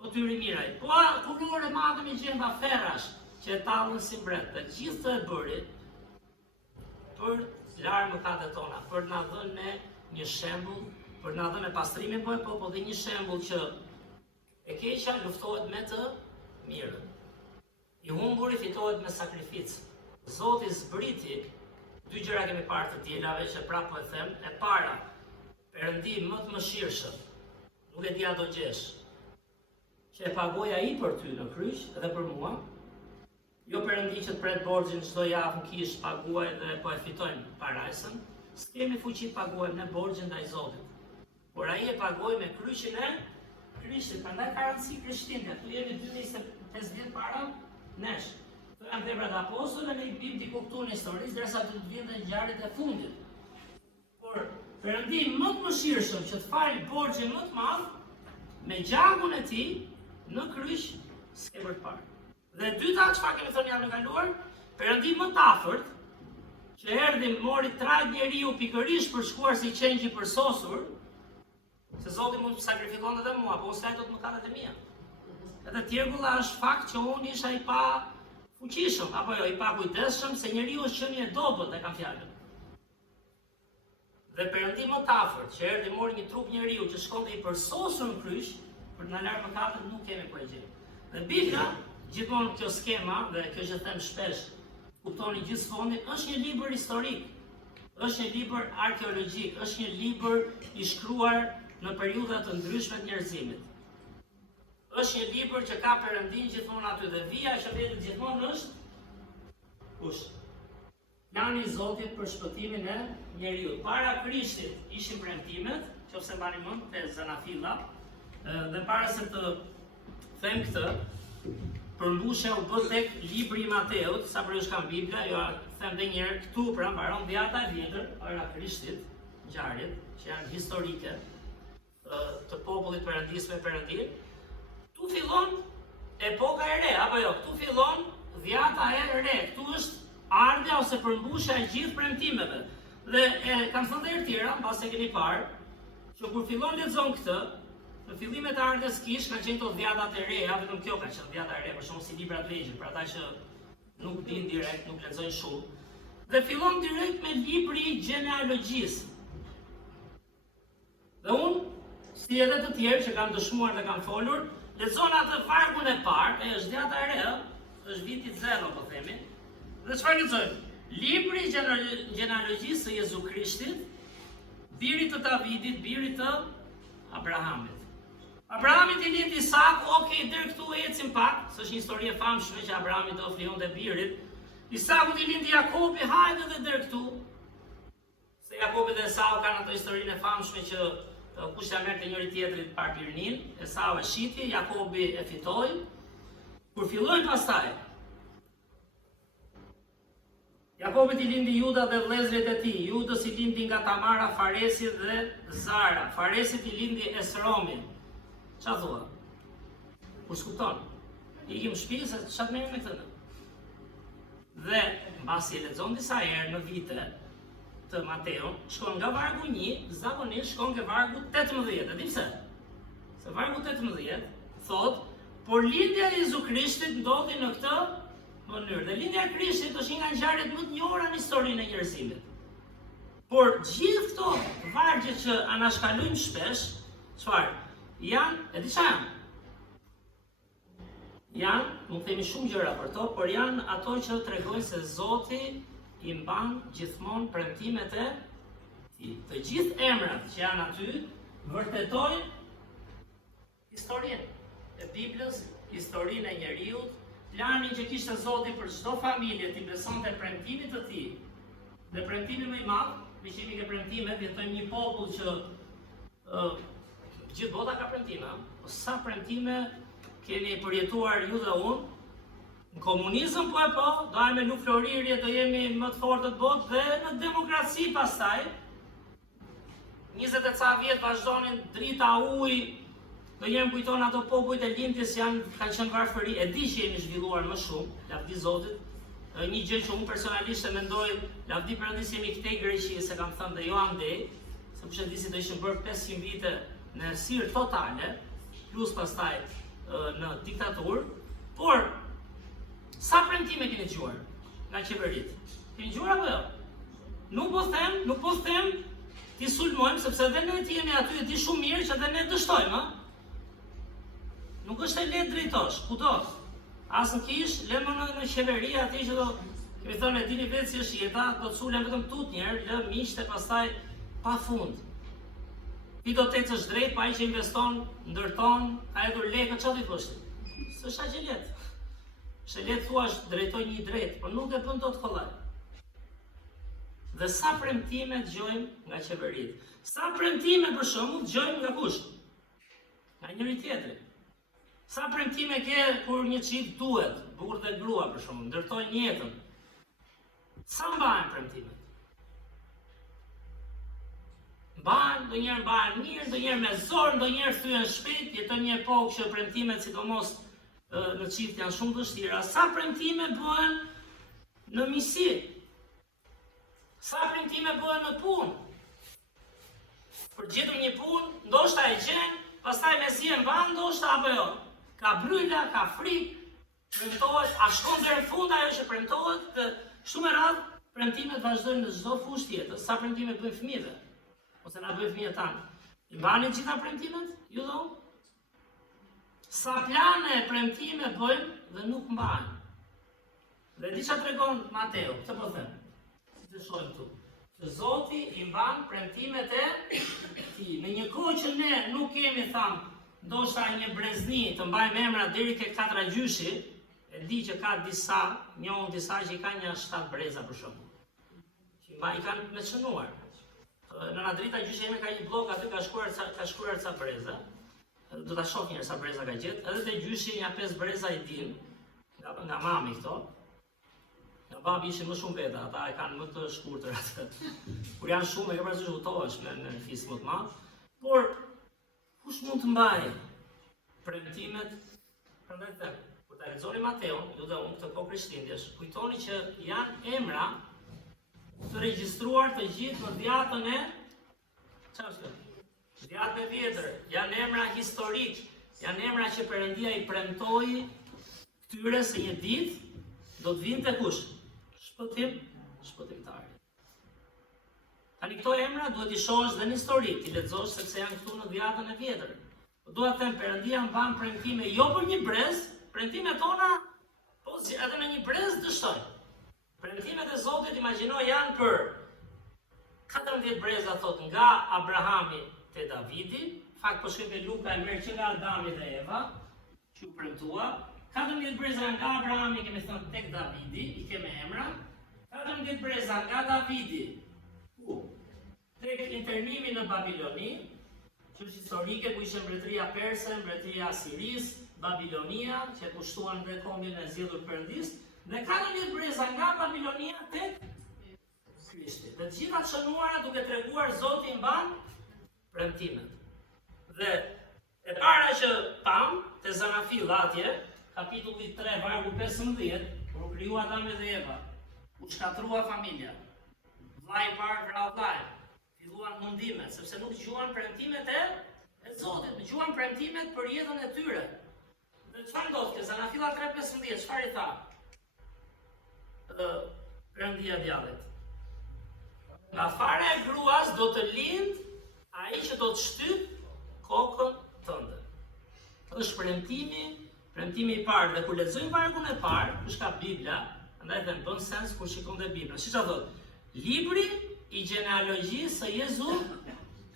po ty rimiraj, po kurore madhe me gjemba ferrash, që e tallën si mbret, dhe gjithë të e bëri, për larë mëkatet tona, për na dhënë ne një shembull, për na dhënë pastrimin po dhe një shembull që e keqja luftohet me të mirën. I humburi fiton fitohet me sakrificë. Zoti zbriti, dy gjëra kemi parë të tjelave që prapë po e them, e para, Perëndi më të mëshirshëm, nuk e dia do gjesh, që e pagoi ai për ty në kryq edhe për mua. Jo Perëndi që të pret borxhin çdo javë në kish paguaj dhe po e fitojmë parajsën. S'kemi fuqi të paguajmë në borxhin ndaj Zotit. Por ai e pagoi me kryqin e Krishtit, prandaj ka rëndësi krishtinë. Tu jemi 25 vjet para nesh. Këto janë veprat e apostujve, ne i bim diku këtu në historisë, derisa të vinë dhe ngjarjet e fundit. Por Perëndi më të mëshirshëm që të falë borxhin më të madh, me gjakun e tij në kryq s'ke për të parë. Dhe dyta, çfarë kemi thënë javën e kaluar, Perëndi më të afërt, që erdhi mori trajt njeriu pikërisht për shkuar si qenj i përsosur, se Zoti mund të sakrifikon edhe mua, po unë s'ka do të mëkatet e mia. Edhe tjergulla është fakt që unë isha i pa fuqishëm, apo jo, i pa kujdesshëm, se njeriu është qenie e dobët e kam fjalën. Dhe Perëndi më të afërt, që erdhi mori një trup njeriu që shkonte i përsosur në kryq, për të na larë mëkatet nuk kemi për gjë. Dhe Bibla, gjithmonë kjo skema dhe kjo që them shpesh, kuptoni gjithë fondin, është një libër historik, është një libër arkeologjik, është një libër i shkruar në periudha të ndryshme të njerëzimit. Është një libër që ka Perëndin gjithmonë aty dhe vija që vjen gjithmonë është kush? Plani i Zotit për shpëtimin e njeriu. Para Krishtit ishin premtimet, nëse mbani mend te Zanafilla, dhe para se të them këtë, përmbushja u bë tek libri i Mateut, sa për është kam Biblia, jo them edhe një herë këtu pra mbaron dhjata e vjetër para Krishtit, ngjarjet që janë historike të popullit perëndis me Perëndin. Tu fillon epoka e re, apo jo, tu fillon dhjata e re, këtu është ardha ose përmbushja e gjithë premtimeve. Dhe kam thënë edhe herë tjera, mbas e keni parë, që kur fillon lexon këtë, në fillimet e ardhes kish kanë qenë to dhjatat e reja, vetëm kjo ka qenë dhjata e re, për shkak si librat legjit, për ata që nuk din direkt, nuk lexojnë shumë. Dhe fillon direkt me libri i gjenealogjisë. Dhe unë, si edhe të tjerë që kanë dëshmuar dhe kanë folur, lexon atë vargun e parë, është dhjata e re, është viti 0 po themi. Dhe çfarë lexojmë? Libri i gjenealogjisë së Jezu Krishtit, birit të Davidit, birit të Abrahamit. Abrahamit i lindi Isaku, okej, deri këtu ecim pak, s'është një histori e famshme që Abrahami do flionte birit. Isaku i lindi Jakobi, hajde edhe deri këtu. Se Jakobi dhe Esau kanë ato historinë e famshme që kush ja merrte njëri tjetrit partnernin, Esau e shiti, Jakobi e fitoi. Kur fillojnë pastaj Jakobit i lindi Juda dhe vëllezërit e tij. Judës i lindi nga Tamara, Faresi dhe Zara. Faresit i lindi Esromin. Qa thua? Kur s'kupton? Ikim shtëpi se çfarë merrem me këtë? Dhe mbasi e lexon disa herë në vite të Mateo, shkon nga vargu 1, zakonisht shkon ke vargu 18. E di pse? Se vargu 18 thot, por lindja e Jezu Krishtit ndodhi në këtë mënyrë. Dhe lindja e Krishtit është një nga ngjarjet më të njohura në historinë e njerëzimit. Por gjithë këto vargje që anashkalojmë shpesh, çfarë? Janë, e di çfarë janë? Janë, nuk themi shumë gjëra për to, por janë ato që tregojnë se Zoti i mban gjithmonë premtimet e tij. Të gjithë emrat që janë aty vërtetojnë historinë e Biblës, historinë e njeriut, planin që kishte Zoti për çdo familje t'i besonte premtimit të tij. Dhe premtimi më i madh, me që jemi ke premtimet, jetojmë një popull që gjithë bota ka premtime, po sa premtime kemi përjetuar ju dhe unë. Në komunizëm po, dojmë nuk florirje do jemi më të fortë të botë dhe në demokraci pastaj 20 e ca vjet vazhdonin drita, ujë, do jemi kujton ato popujt e lindjes kanë qenë varfëri, e di që jemi zhvilluar më shumë, lavdi Zotit. Një gjë që unë personalisht e mendoj, lavdi Perëndis jemi këtej Greqi, se kam thënë dhe jo andej, se kush e di si do ishin bërë 500 vite në errësirë totale, plus pastaj në diktaturë, por sa premtime keni dëgjuar nga qeverit? Keni dëgjuar apo jo? Nuk po them ti sulmojmë, sepse edhe ne ti jemi aty e di shumë mirë që edhe ne dështojmë, Nuk është e lehtë drejtosh, kudo. as në kish, lëmë në qeveri ati që do, kemi thënë e dini vetë si është jeta, do të sulem vetëm tut njerë, lë miqtë e pastaj pa fund. Ti do të ecësh drejt, pa ai që investon, ndërton, ka hedhur lekë, çfarë ti thosh? S'është aq e lehtë. Është lehtë thuash drejtoj një drejt, por nuk e bën dot kollaj. Dhe sa premtime dëgjojmë nga qeveritë. Sa premtime për shembull dëgjojmë nga kush? Nga njëri tjetri. Sa premtime ke kur një çift duhet, burr dhe grua për shembull, ndërtojnë jetën. Sa mbahen premtimet? Mbahen, ndonjëherë mbahen mirë, ndonjëherë me zor, ndonjëherë thyen shpejt, jeton një epokë që premtimet sidomos në çift janë shumë të vështira. Sa premtime bëhen në misi? Sa premtime bëhen në punë? Për gjetur një punë, ndoshta e gjen, pastaj me si e mban, ndoshta apo jo. Ka bryla, ka frikë, premtohet, a shkon deri në fund ajo që premtohet, dhe shumë e radhë premtimet vazhdojnë në çdo fushë tjetër. Sa premtime bëjnë fëmijëve? Ose na bëjnë fëmijët tanë? I mbani gjitha premtimet? Ju do? Sa plane premtime bëjmë dhe nuk mbahen. Dhe di çfarë tregon Mateu, këtë po them. Si të shohim këtu. Që Zoti i mban premtimet e tij. Në një kohë që ne nuk kemi tham, ndoshta një brezni të mbajmë emra deri ke 4 gjyshi, e di që ka disa, njohun disa që i kanë një 7 breza për shembull. Që i kanë me çnuar. Në Nadrita gjyshi jemi ka një blok aty ka shkruar ca breza. Do ta shoh njëherë sa breza ka gjetë. Edhe te gjyshi ja 5 breza i din nga mami këto. Nga babi ishin më shumë veta, ata e kanë më të shkurtër atë. Kur janë shumë, e ke parasysh hutohesh me fis më të madh. Por kush mund të mbajë premtimet? Prandaj them, kur ta lexoni Mateun, ju dhe unë këtë kohë Krishtlindjes, kujtoni që janë emra të regjistruar të gjithë në dhjatën e çfarë është? Dhjatën e vjetër, janë emra historik, janë emra që Perëndia i premtoi këtyre se një ditë do të vinte kush? Shpëtimtari. Tani këto emra duhet i shohësh dhe në histori, ti lexosh sepse janë këtu në dhjatën e vjetër. Po dua të them Perëndia mban premtime jo për një brez, premtimet tona po si edhe me një brez dështoj. Premtimet e Zotit imagjino janë për 14 breza thot nga Abrahami te Davidi, fakt po shkruaj Luka e merr që nga Adami dhe Eva, që u premtua. 14 breza nga Abrahami kemi thënë tek Davidi, i kemi emra. 14 breza nga Davidi tek internimi në Babiloni, që është historike ku ishte mbretëria perse, mbretëria Asiris, Babilonia, që kushtuan dhe kombin e zgjedhur Perëndis, dhe 14 breza nga Babilonia tek Krishti. Dhe të gjitha çënuara duke treguar Zoti i mban premtimet. Dhe e para që pam te Zanafil atje, kapitulli 3, vargu 15, kur u krijua Adami dhe Eva, u shkatrua familja. Vllai i parë vrau vllajin. Filluan mundimet, sepse nuk dëgjuan premtimet e Zotit, dëgjuan premtimet për jetën e tyre. Dhe çfarë ndodh ke Zanafilla 3:15, çfarë i tha? Perëndia djallit. Nga fara e gruas do të lind ai që do të shtyp kokën tënde. Është premtimi i parë, dhe kur lexojmë vargun e parë, kush ka Bibla, andaj dhe bën sens kur shikon dhe Bibla. Siç thot, libri i gjenealogjisë së Jezu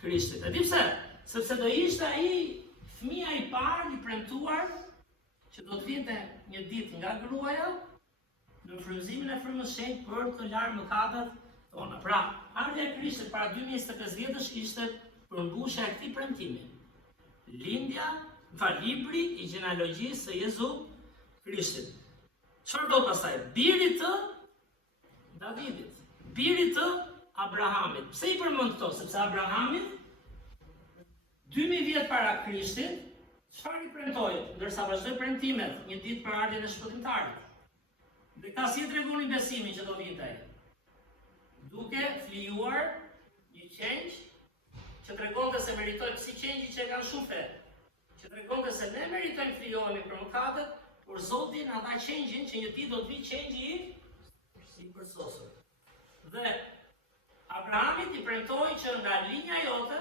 Krishtit. E di pse? Sepse do ishte ai fëmia i parë i premtuar që do të vinte një ditë nga gruaja në frymëzimin e frymës së shenjtë për të larë mëkatet tona. Pra, ardha e Krishtit para 2025 vjetësh ishte përmbushja e këtij premtimi. Libri i gjenealogjisë së Jezu Krishtit. Çfarë do pastaj? Biri të Davidit, biri të Abrahamit. Pse i përmend këto? Sepse Abrahamit 2000 vjet para Krishtit, çfarë i premtoi? Ndërsa vazhdoi premtimet, një ditë për ardhjen e shpëtimtarit. Dhe ta si tregonin besimin që do vinte ai. Duke flijuar një qenj që tregonte se meritoi si qenjë që kanë shumë fe. Që tregonte se ne meritojmë flijohemi për mëkatet, por Zoti na dha qenjin që një ditë do të vi qenji i përsosur. Dhe Abrahamit i premtoi që nga linja jote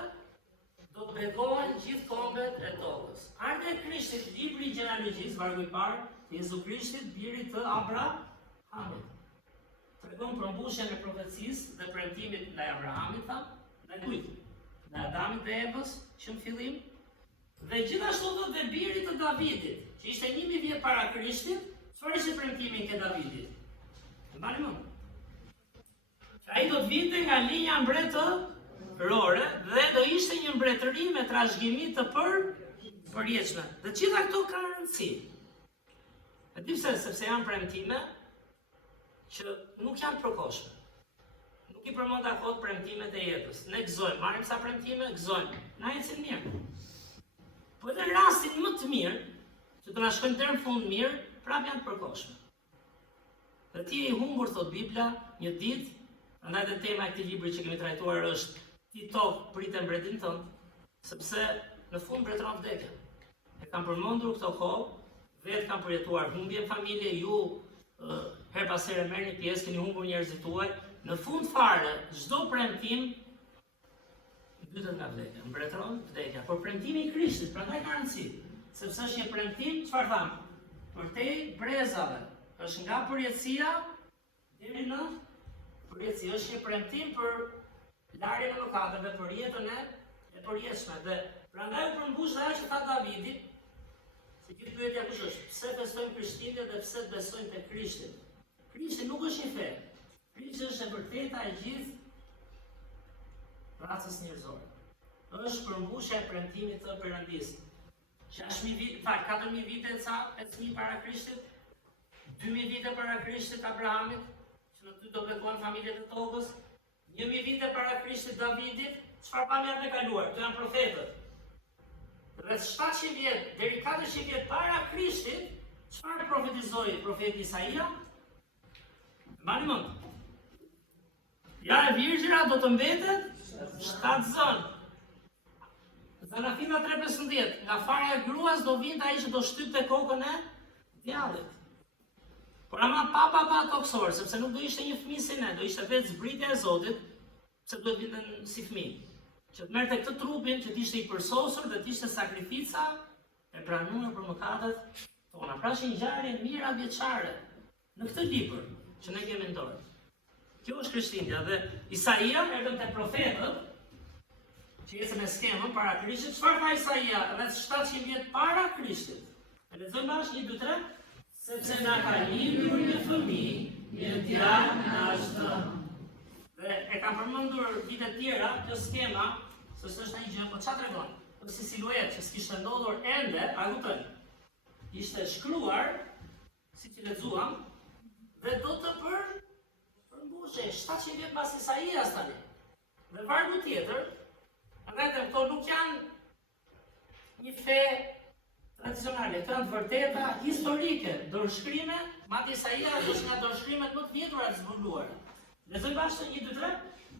do të bekohen gjithë kombet e tokës. Ardha e Krishtit, libri i gjenealogjisë, vargu i parë, Jezu Krishtit, biri të Abrahamit. Tregon përmbushjen e profecisë dhe premtimit ndaj Abrahamit, ndaj kujt? Ndaj Adamit dhe Evës, që në fillim, dhe gjithashtu dhe biri të Davidit, që ishte 1000 vjet para Krishtit, çfarë ishte premtimi ke Davidit? Mbani mend. Ai do të vinte nga linja mbretërore dhe do ishte një mbretëri me trashëgimi të përjetshme. Dhe gjitha këto kanë rëndësi. E di pse, sepse janë premtime që nuk janë përkohshme. Nuk i përmend akot premtimet e jetës. Ne gëzojmë, marrim sa premtime, gëzojmë. Na ecin mirë. Po edhe rastin më të mirë, që të na shkojnë deri në fund mirë, prapë janë të përkohshme. Dhe ti e i humbur, thot Bibla, një ditë, andaj dhe tema e këtij libri që kemi trajtuar është ti tokë pritë mbretin tënd, sepse në fund mbretëron vdekjen. E kam përmendur këto kohë, vetë kam përjetuar humbje në familje, ju her pas here merrni pjesë, keni humbur njerëzit tuaj. Në fund fare, çdo premtim mbytet nga vdekja, mbretëron vdekja. Por premtimi i Krishtit, prandaj ka rëndësi, sepse është një premtim, çfarë tham? Përtej brezave, është nga përjetësia deri në përjetësi, është një premtim për larjen e mëkateve, për jetën e përjetshme. Dhe prandaj u përmbush ajo që tha Davidi, se këtë pyetja kush është? Pse festojmë Krishtlindjen dhe pse besojmë te Krishti? Krishti nuk është një fe. Krishti është e vërteta e gjithë racës njerëzore. Është përmbushja e premtimit të Perëndisë. 4000 vite sa pesëmijë para Krishtit, 2000 vite para Krishtit Abrahamit, që në ty do bekohen familjet e tokës, 1000 vite para Krishtit Davidit, çfarë pamje me kaluar? Këto janë profetët. Rreth 700 vjet deri 400 vjet para Krishtit, çfarë profetizoi profeti Isaia? Mbani mend. Ja e Virgjëra do të mbetet 7 zënë. Zanafina 3:15, nga fara e gruas do vinte ai që do shtypte kokën e djallit. Por ama pa toksor, sepse nuk do ishte një fëmijë si ne, do ishte vetë zbritja e Zotit, se duhet vinte si fëmijë. Që të merrte këtë trupin, që të ishte i përsosur dhe të ishte sakrifica e pranuar për mëkatet tona. Pra është një ngjarje mira vjeçare në këtë libër që ne kemi në dorë. Kjo është Krishtlindja dhe Isaia erdhën te profetët, që jesë me skemën para Krishtit. Çfarë tha Isaia rreth 700 vjet para Krishtit? E lexojmë bashkë 1, 2, 3. Sepse na ka lindur një fëmijë, një djalë na është dhënë. Dhe e kam përmendur vite të tjera kjo skema, se s'është një gjë, po çfarë tregon? Është si siluetë që s'kishte ndodhur ende, a kupton? Ishte shkruar, siç e lexuam, dhe do të përmbushej 700 vjet pas Isaias tani. Dhe vargu tjetër, andaj këto nuk janë një fe tradicionale, këto janë të vërteta historike, dorëshkrime, madje Isaia është nga dorëshkrimet më të vjetura të zbuluara. Lexojmë bashkë 1, 2, 3.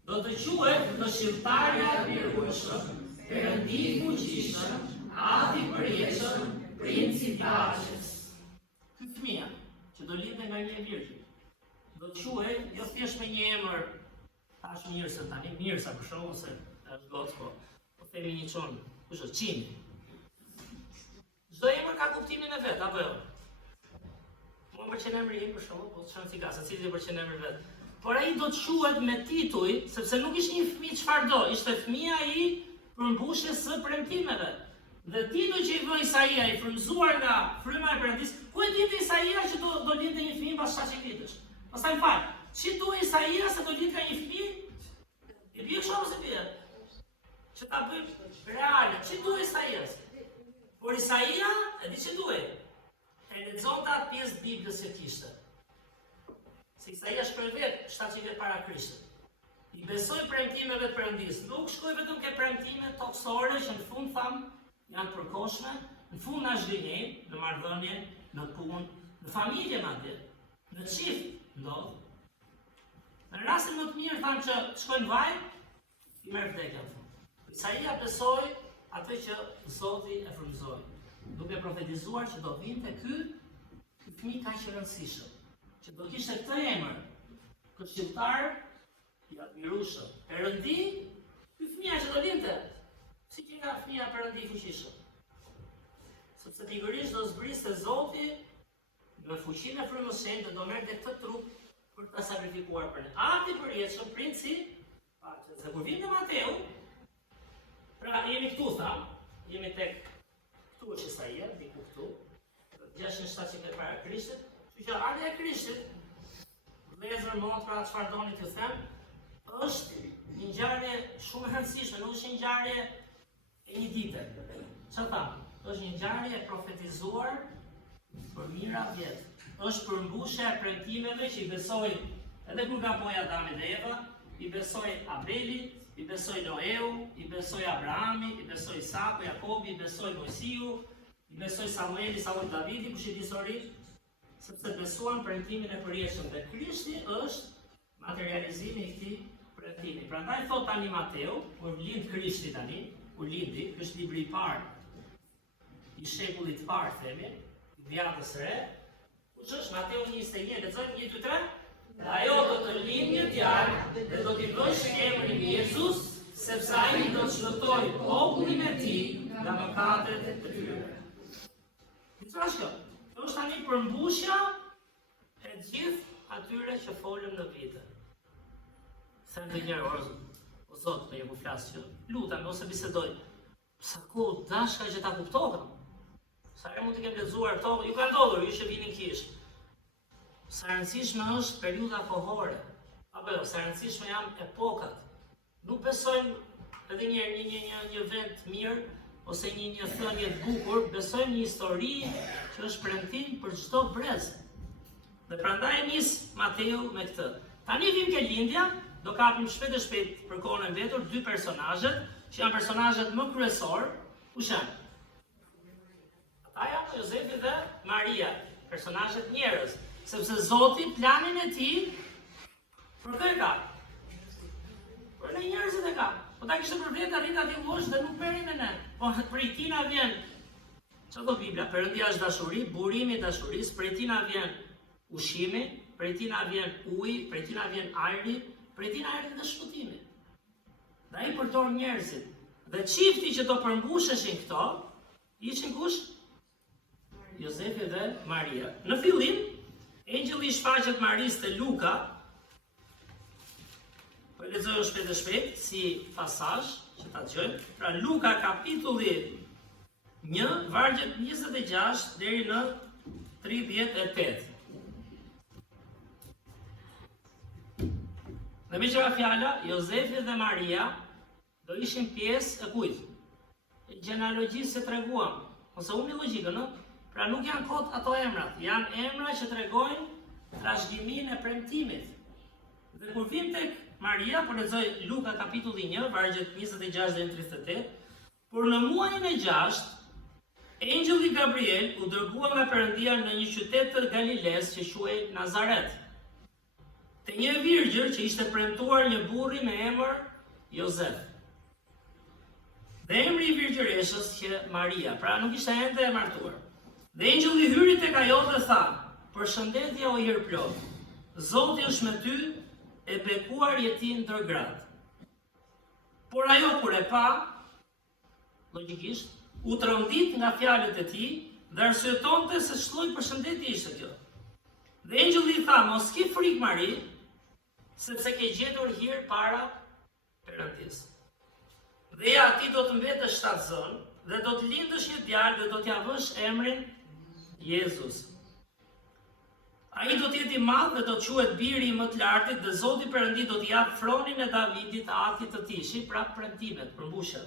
Do të quhet Këshilltarja e Mrekullueshëm, Perëndi i Fuqishëm, Ati i Përjetshëm, Princi i Paqes. Ky fëmijë që do lindte nga një virgjin, do të quhet jo thjesht me një emër, tash Mirsa tani, Mirsa për shkakun se është gocë, po themi një çon, kush është Çimi. Çdo emër ka kuptimin e vet, apo jo? Mua më pëlqen emri im për shkakun, po çan si ka, secili i pëlqen emri vet. Por ai do të quhet me tituj, sepse nuk ishte një fëmijë çfarëdo, ishte fëmia i përmbushjes së premtimeve. Dhe tituj që i vë Isaia, i frymzuar nga fryma e Perëndisë, ku e dinte Isaia që do lindte një fëmijë pas 700 vitesh? Pastaj fal, si duhet Isaia se do lindte një fëmijë? I bie kështu ose bie? Që ta bëjmë reale, si duhet Isaia? Por Isaia, e di që duhet? E lexonte atë pjesë të Biblës që kishte. Se Isaia shkroi vetë 700 vjet para Krishtit. I besoi premtimeve të Perëndisë. Nuk shkoi vetëm ke premtime toksore që në fund tham janë përkohshme, në fund na zhgënjejnë në marrëdhënie, në punë, në familje madje, në çift ndodh. Në rastin më të mirë tham që shkojnë vaj, i merr vdekja. Isaia besoi atë që Zoti e frymëzoi, duke profetizuar që do vinte ky fëmijë kaq i rëndësishëm, që do kishte këtë emër, Këshilltar i Admirueshëm, Perëndi, ky fëmijë që do lindte, si që nga fëmia Perëndi i Fuqishëm. Sepse pikërisht do zbriste Zoti në fuqinë e frymës shenjtë do merrte këtë trup për ta sakrifikuar për ne. Ati përjetshëm princi, se kur vjen te Mateu, pra jemi këtu tha, jemi tek këtu është Isaia, diku këtu, 670 para Krishtit, që që ardha e Krishtit, vëllezër, motra, çfarë doni t'ju them, është një ngjarje shumë e rëndësishme, nuk është një ngjarje e një dite. Çfarë tham? Është një ngjarje e profetizuar për mijëra vjet. Është përmbushja e premtimeve që i besoi edhe kur gaboi Adami dhe Eva, i besoi Abeli, i besoi Noeu, i besoi Abrahami, i besoi Isaku, Jakobi, i besoi Mojsiu, i besoi Samueli, Saul Davidi, kush i di historinë, sepse besuan premtimin e përjetshëm dhe Krishti është materializimi i këtij premtimi. Prandaj thot tani Mateu, kur lind Krishti tani, kur lindi, ky është libri i parë i shekullit të parë, themi, i vjatës re, kush është Mateu 21, lexojmë 1-3. Ajo do të lindë një djalë dhe do t'i vësh emrin Jezus, sepse ai do të shpëtojë popullin e tij nga mëkatet e tyre. Çfarë është kjo? Kjo është tani përmbushja e gjithë atyre që folëm në vite. Them të njërë, o Zot, me ju flasë që lutem ose bisedoj, sa kohë dashka që ta kuptohem. Sa herë mund të kem lexuar këto, ju ka ndodhur, ju që vinin kish. Sa rëndësishme është periudha kohore, apo jo, sa rëndësishme janë epokat. Nuk besojmë edhe një vend mirë, ose një thënie të bukur, besojmë një histori që është premtim për çdo brez. Dhe prandaj nis Mateu me këtë. Tani vim ke lindja, do kapim shpejt e shpejt për kohën e vetur dy personazhet, që janë personazhet më kryesor, kush janë? Ata janë Jozefi dhe Maria, personazhet njerëz. Sepse Zoti planin e tij për kë ka? Për ne njerëzit e ka. Po ta kishte për vetë arrita ti uosh dhe nuk merri me ne. Po prej tij na vjen. Çfarë do Bibla? Perëndia është dashuri, burimi i dashurisë, prej tij na vjen ushqimi, prej tij na vjen uji, prej tij na vjen ajri, prej tij na erdhi dhe shpëtimi. Dhe ai përdor njerëzit. Dhe çifti që do përmbusheshin këto, ishin kush? Jozefi dhe Maria. Në fillim, engjëlli i shfaqet Marisë te Luka, po lexojmë shpejt e shpejt si pasazh që ta dëgjojmë. Pra Luka kapitulli 1, vargjet 26 deri në 38. Dhe me qëra fjalla, Jozefi dhe Maria do ishin pjesë e kujt? E gjenealogjisë se treguam, ose unë logjikën, no? Pra nuk janë kot ato emrat, janë emra që tregojnë trashëgiminë e premtimit. Dhe kur vim tek Maria, po lexoj Luka kapitulli 1, vargjet 26 deri në 38, por në muajin e 6, engjëlli Gabriel u dërgua nga Perëndia në një qytet të Galiles që quhej Nazaret. Te një virgjër që ishte premtuar një burri me emër Jozef. Dhe emri i virgjëreshës që Maria, pra nuk ishte ende e martuar. Dhe engjëlli hyri tek ajo dhe tha: "Përshëndetje o hirplot, Zoti është me ty, e bekuar je ti ndër gratë." Por ajo kur e pa, logjikisht, u trondit nga fjalët e tij dhe arsyetonte se ç'lloj përshëndetje ishte kjo. Dhe engjëlli i tha: "Mos ki frikë Mari, sepse ke gjetur hir para Perëndisë. Dhe ja ti do të mbetesh shtatzën dhe do të lindësh një djalë dhe do t'ja vësh emrin Jezus. Ai do të jetë i madh dhe do të quhet biri i më të lartit dhe Zoti Perëndi do t'i japë thronin e Davidit të atit të tij." Shi pra premtimet, përmbushja.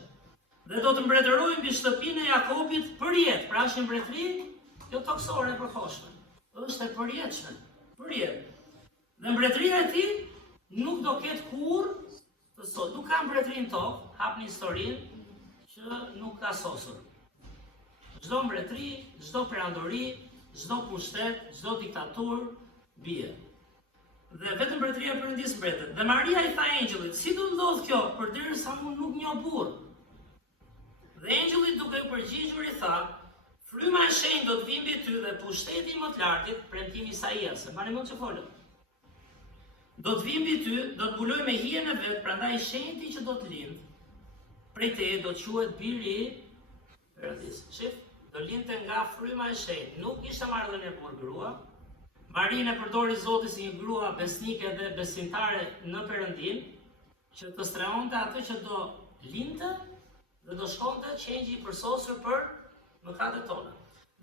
Dhe do të mbretërojë mbi shtëpinë e Jakobit për jetë. Pra është një mbretëri jo toksore e përkohshme. Është e përjetshme, për jetë. Dhe mbretëria e tij nuk do ketë kurrë të sot. Nuk ka mbretëri në tokë, hapni historinë që nuk ka sosur. Çdo mbretëri, çdo perandori, çdo pushtet, çdo diktaturë bie. Dhe vetëm mbretëria e Perëndisë mbretet. Dhe Maria i tha engjëllit: "Si do ndodh kjo, përderisa unë nuk njoh burr?" Dhe engjëlli duke u përgjigjur i tha: "Fryma e shenjtë do të vijë mbi ty dhe pushteti i më të lartit, premtimi Isaias, e mbani mend që folëm. Do të vijë mbi ty, do të mbuloj me hijen e vet, prandaj shenjti që do të lind prej te do të quhet biri i Perëndisë." Shif? do linte nga fryma e shenjtë. Nuk ishte marrëdhënie kur grua. Marinë e përdori Zoti si një grua besnike dhe besimtare në Perëndim, që të strehonte atë që do linte dhe do shkonte qengji i përsosur për mëkatet tona.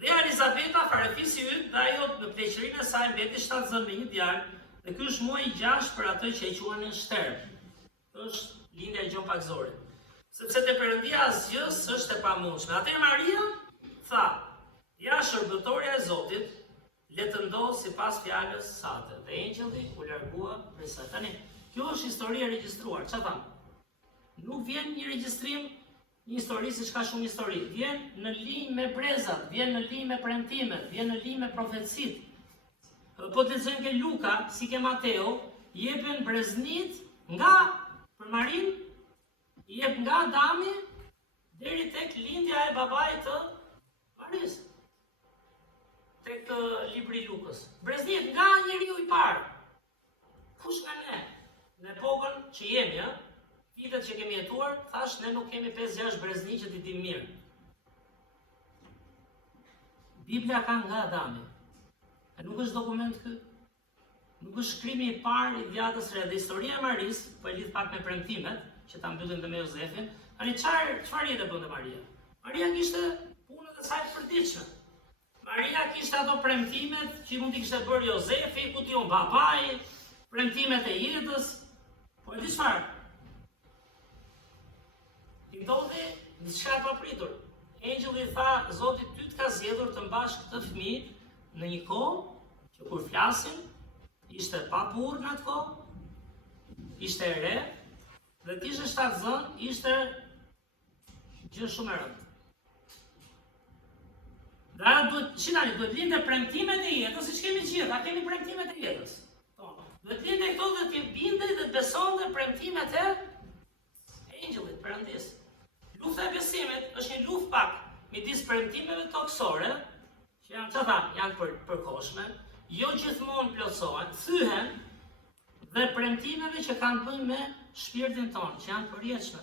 Dhe Elizabeta, farefisi yt, dhe ajo në pleqërinë e saj mbeti 7 zënë me një djalë, dhe ky është muaji i 6 për atë që e quanin shterp. Është lindja e Gjon Pakzorit. Sepse te Perëndia asgjë s'është e pamundshme. Atëherë Maria tha: "Ja shërbëtorja e Zotit, le të ndodhë sipas fjalës sate." Dhe engjëlli u largua prej saj. Tani, kjo është histori e regjistruar. Çfarë tham? Nuk vjen një regjistrim, një histori siç ka shumë histori. Vjen në linjë me brezat, vjen në linjë me premtimet, vjen në linjë me profecitë. Po të lexojmë ke Luka, si ke Mateo, jepen breznit nga për Marin, jep nga Adami deri tek lindja e babait të Maris. Tek libri i Lukës. Breznit nga njeriu i parë. Kush nga ne? Në epokën që jemi, vitet që kemi jetuar, thash ne nuk kemi 5-6 brezni që t'i dim mirë. Biblia ka nga Adami. E nuk është dokument ky. Nuk është shkrimi i parë i djatës së re. Dhe historia e Maris, po e lidh pak me premtimet, që ta mbyllim dhe me Jozefin. Tani çfarë jetë bënte Maria? Maria kishte punën e saj të përditshme. Maria kishte ato premtimet që mund t'i kishte bërë Jozefi, ku t'i babai, premtimet e jetës. Po e di çfarë? I ndodhi diçka e papritur. Engjëlli tha: "Zoti ty të ka zgjedhur të mbash këtë fëmijë në një kohë që kur flasin ishte pa burr në atë kohë, ishte e re, dhe t'ishte 7 zënë, ishte gjë shumë e rëndë. Dhe ajo duhet lindë premtimet e jetës, siç kemi gjithë, a kemi premtimet e jetës. Duhet lindë këto dhe t'i bindej dhe besonte premtimet e engjëllit Perëndis. Lufta e besimit është një luftë pak midis premtimeve toksore, që janë përkohshme, jo gjithmonë plotësohen, thyhen, dhe premtimeve që kanë bënë me shpirtin tonë, që janë përjetshme.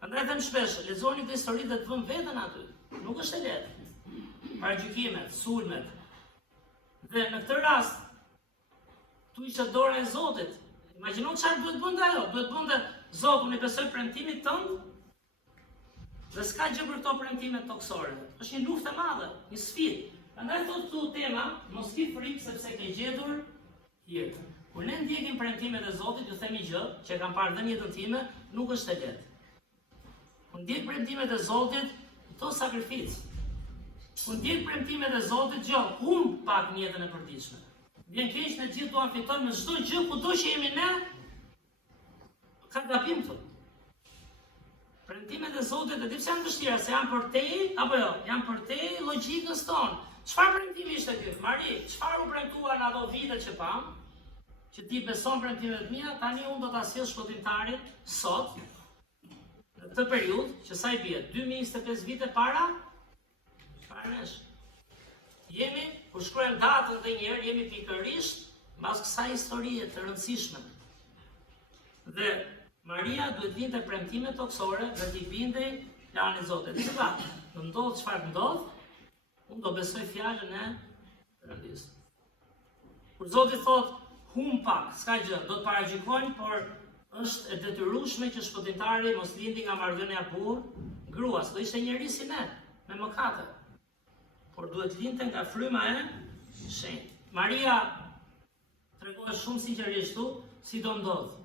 Prandaj them shpesh, lexoni këtë histori dhe të vëmë veten aty. Nuk është e lehtë. Parajgjikimet, sulmet. Dhe në këtë rast, tu ishte dora e Zotit. Imagjino çfarë duhet bënte ajo. Duhet bënte: "Zot, unë besoj premtimit tënd." Dhe s'ka gjë për këto premtime toksore. Është një luftë e madhe, një sfidë. Prandaj thotë këtu tema, mos ki frikë sepse ke gjetur jetën. Kur ne ndjekim premtimet e Zotit, ju themi gjë që kam parë dhe në jetën time, nuk është e lehtë. Kur ndjek premtimet e Zotit, to sakrificë. Kur ndjek premtimet e Zotit, humb pak në jetën e përditshme. Vjen keq në gjithë duan fitojmë në çdo gjë, kudo që jemi ne, ka gabim këtu. Premtimet e Zotit e di pse janë vështira, se janë përtej apo jo, janë përtej logjikës tonë. Çfarë premtimi ishte ky? Mari, çfarë u premtua në ato vite që pam? Që ti beson premtimet mia, tani unë do ta sjell shpëtimtarin sot, në këtë periudhë, që sa i bie 2025 vite para nesh. Jemi, kur shkruajmë datën dhe njerë, jemi pikërisht mbas kësaj historie të rëndësishme. Dhe Maria duhet lindte premtime toksore dhe t'i bindej planit Zotit. Dhe do ndodh çfarë ndodh, unë do besoj fjalën e Perëndis. Kur Zoti thot hum pak, s'ka gjë, do të paragjykojnë, por është e detyrueshme që shpëtimtari mos lindi nga marrëdhënia burr-gruas. Do ishte njeri si ne, me mëkate. Por duhet lindte nga fryma e shenjtë. Maria tregon shumë sinqerisht si do ndodh.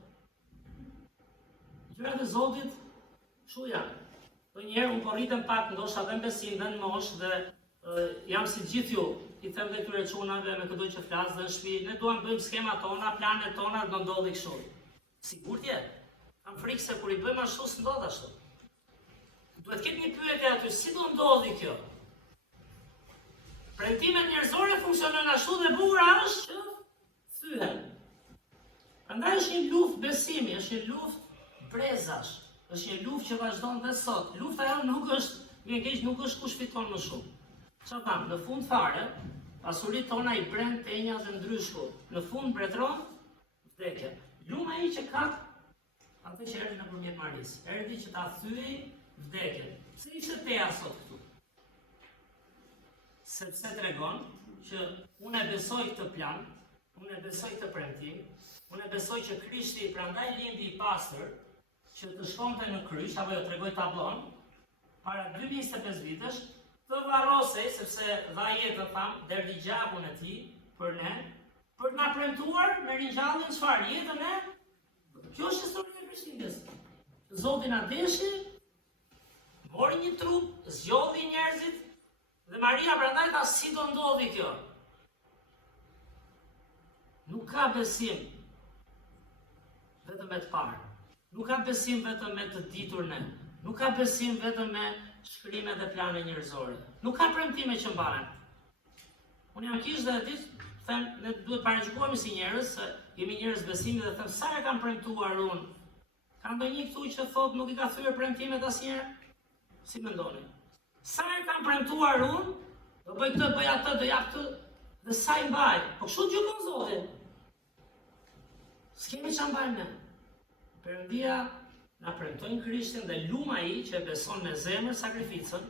Gjërat e Zotit shu janë. Do njerë unë po rritem pak, ndoshta dhe në besim dhe në mosh, dhe jam si gjithë ju, i them dhe këtyre çunave me këto që flas dhe në shtëpi, ne duam bëjmë skema tona, planet tona, do ndodhi kështu. Sigurt je. Kam frikë se kur i bëjmë ashtu s'ndodh ashtu. Duhet ketë një pyetje aty, si do ndodhi kjo? Premtimet njerëzore funksionojnë ashtu dhe bukur është që thyhen. Prandaj është një luftë besimi, është një luftë brezash, është një luftë që vazhdon dhe sot. Lufta jonë nuk është kush fiton më shumë. Çfarë tham? Në fund fare, pasuritë tona i bren tenja dhe ndryshku. Në fund mbretëron vdekja. Luma ai që ka atë që erdhi nëpërmjet Marisë. Erdhi që ta thyej vdekjen. Se ishte teja sot këtu? Sepse tregon që unë e besoj këtë plan, unë e besoj këtë premtim, unë e besoj që Krishti prandaj lindi i pastër, që të shkonte në kryq, apo jo tregoj tablon, para 2025 vitesh, të varrosej, sepse dha jetën tham, derdhi gjakun e tij për ne, për të na premtuar me ringjalljen çfarë? Jetën e. Kjo është historia e Krishtlindjes. Zoti na deshi, mori një trup, zgjodhi njerëzit, dhe Maria prandaj tha si do ndodhi kjo. Nuk ka besim vetëm me të parë. Nuk ka besim vetëm me të ditur ne. Nuk ka besim vetëm me shkrime dhe plane njerëzore. Nuk ka premtime që mbahen. Unë jam kish dhe ditë, them, ne duhet paraqykohemi si njerëz, se jemi njerëz besimi dhe them sa e kam premtuar unë. Ka ndonjë këtu që thot nuk i ka thyer premtimet asnjëherë? Si mendoni? Sa e kam premtuar unë, do bëj këtë, bëj atë, do jap këtë, dhe sa i mbaj. Po kështu gjykon Zoti. S'kemi çfarë mbajmë ne. Perëndia na premtojnë Krishtin dhe lum ai që beson me zemër sakrificën,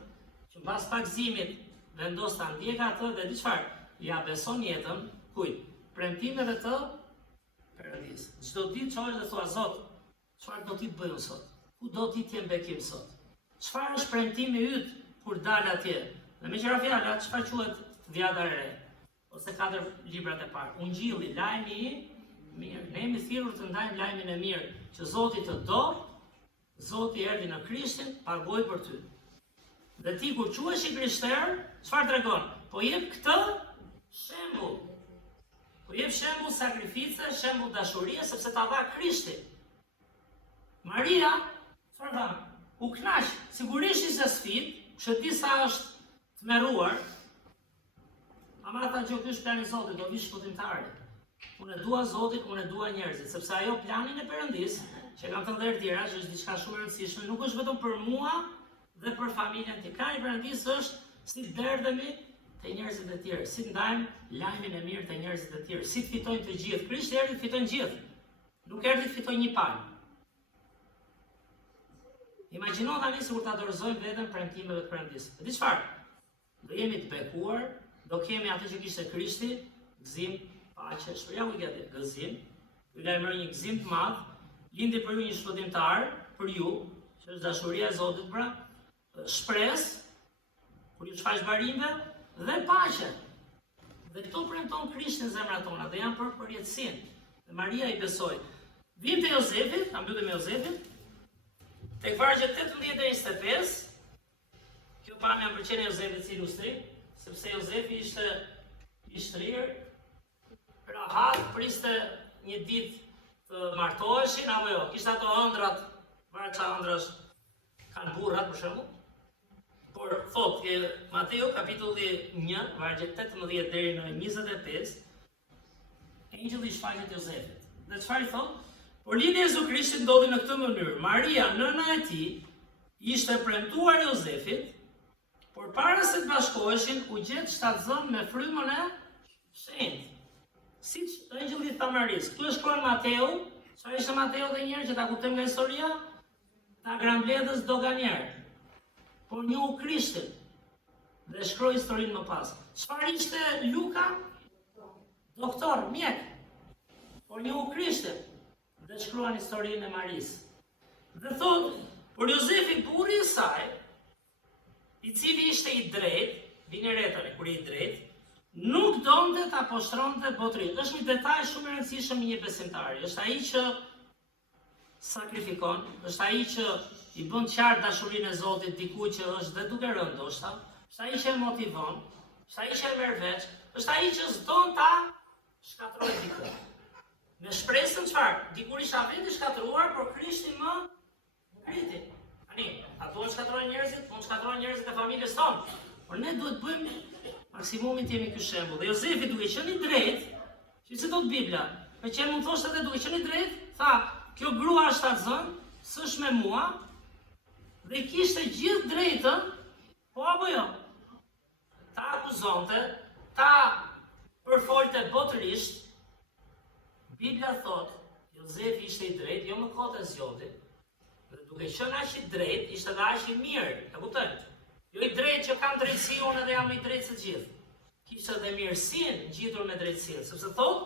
që mbas pagëzimit vendos ta ndjek atë dhe di çfarë? Ja beson jetën, kujt? Premtimeve të Perëndisë. Çdo ditë çohesh dhe thua Zot, çfarë do ti të bëj unë sot? Ku do ti të jem bekim sot? Çfarë është premtimi yt kur dal atje? Dhe me qira fjala, çfarë quhet dhjata e re? Ose 4 librat e parë. Ungjilli, lajmi i mirë. Ne jemi thirrur të ndajmë lajmin e mirë, që Zoti të do, Zoti erdhi në Krishtin, pagoi për ty. Dhe ti kur quhesh i krishter, çfarë tregon? Po jep këtë shembull. Po jep shembull sakrifice, shembull dashurie, sepse ta dha Krishti. Maria, çfarë tha? U knaq, sigurisht ishte sfidë, shëti sa është tmerruar. Ama ata që ky është plani i Zotit, do vi shpëtimtari. Unë e dua Zotin, unë e dua njerëzit, sepse ajo planin e Perëndisë, që kam thënë dhe tjera, që është diçka shumë e rëndësishme, nuk është vetëm për mua dhe për familjen tim. Plani i Perëndisë është si derdhemi te njerëzit e tjerë, si ndajmë lajmin e mirë te njerëzit e tjerë, si të fitojnë të gjithë. Krishti erdhi të fitojnë gjithë. Nuk erdhi të fitojnë një palë. Imagjino tani sikur ta dorëzojmë veten premtimeve të Perëndisë. Di çfarë? Do jemi të bekuar, do kemi atë që kishte Krishti, gëzim, paqe, shpëria ku gjeti, gëzim, ju lajmëroj një gëzim të madh, lindi për ju një shpëtimtar, për ju, që është dashuria e Zotit pra, shpresë, kur ju shfaq barimve, dhe paqe. Dhe këto premton Krishti në zemrat tona, dhe janë për përjetësinë. Dhe Maria i besoi. Vim te Jozefi, ta mbyllim me Jozefin, tek vargjet 18 deri 25. Kjo pamja pëlqen Jozefit si ilustrim, sepse Jozefi ishte i shtrirë, rahat, priste një ditë të martoheshin, apo jo, kishte ato ëndrat, varet çfarë ëndrash kanë burrat për shembull. Por thot që Mateu kapitulli 1, vargjet 18 deri në 25, engjëlli shfaqet Jozefit. Dhe çfarë i thot? Por lindja e Jezu Krishtit ndodhi në këtë mënyrë. Maria, nëna e tij, ishte premtuar Jozefit, por para se të bashkoheshin, u gjet shtatzën me frymën e shenjtë. Siç engjëlli tha Maris. Këtu e shkruan Mateu, çfarë ishte Mateu dhe njerë që ta kuptojmë nga historia? Ta grambledhës doganier. Por njohu Krishtin dhe shkroi historinë më pas. Çfarë ishte Luka? Doktor, mjek. Por njohu Krishtin dhe shkruan historinë e Maris. Dhe thot, por Jozefi burri i saj, i cili ishte i drejtë, vini re tani kur i drejtë, nuk donte ta poshtronte botërinë. Është një detaj shumë i rëndësishëm i një besimtari. Është ai që sakrifikon, është ai që i bën qartë dashurinë e Zotit dikujt që është dhe duke rënë ndoshta, është ai që e motivon, është ai që e merr veç, është ai që s'don ta shkatërrojë dikë. Me shpresën çfarë? Dikur isha vetë shkatëruar, por Krishti më ngriti. Tani, a duhen shkatërrojnë njerëzit? Mund shkatërrojnë njerëzit e familjes tonë. Por ne duhet bëjmë maksimumin të jemi ky shembull. Dhe Jozefi duke qenë i drejtë, që si thot Bibla, me që mund thoshte edhe duke qenë i drejtë, tha, kjo grua është shtatzën, s'është me mua, dhe kishte gjithë drejtën, po apo jo? Ta akuzonte, ta përfolte botërisht. Bibla thot, Jozefi ishte i drejtë, jo më kohët e zgjodhit, Dhe duke qenë aq i drejt, ishte edhe aq i mirë, e kupton? Jo i drejt që kam drejtësi unë edhe jam i drejtë se gjithë. Kishte edhe mirësinë ngjitur me drejtësinë, sepse thotë,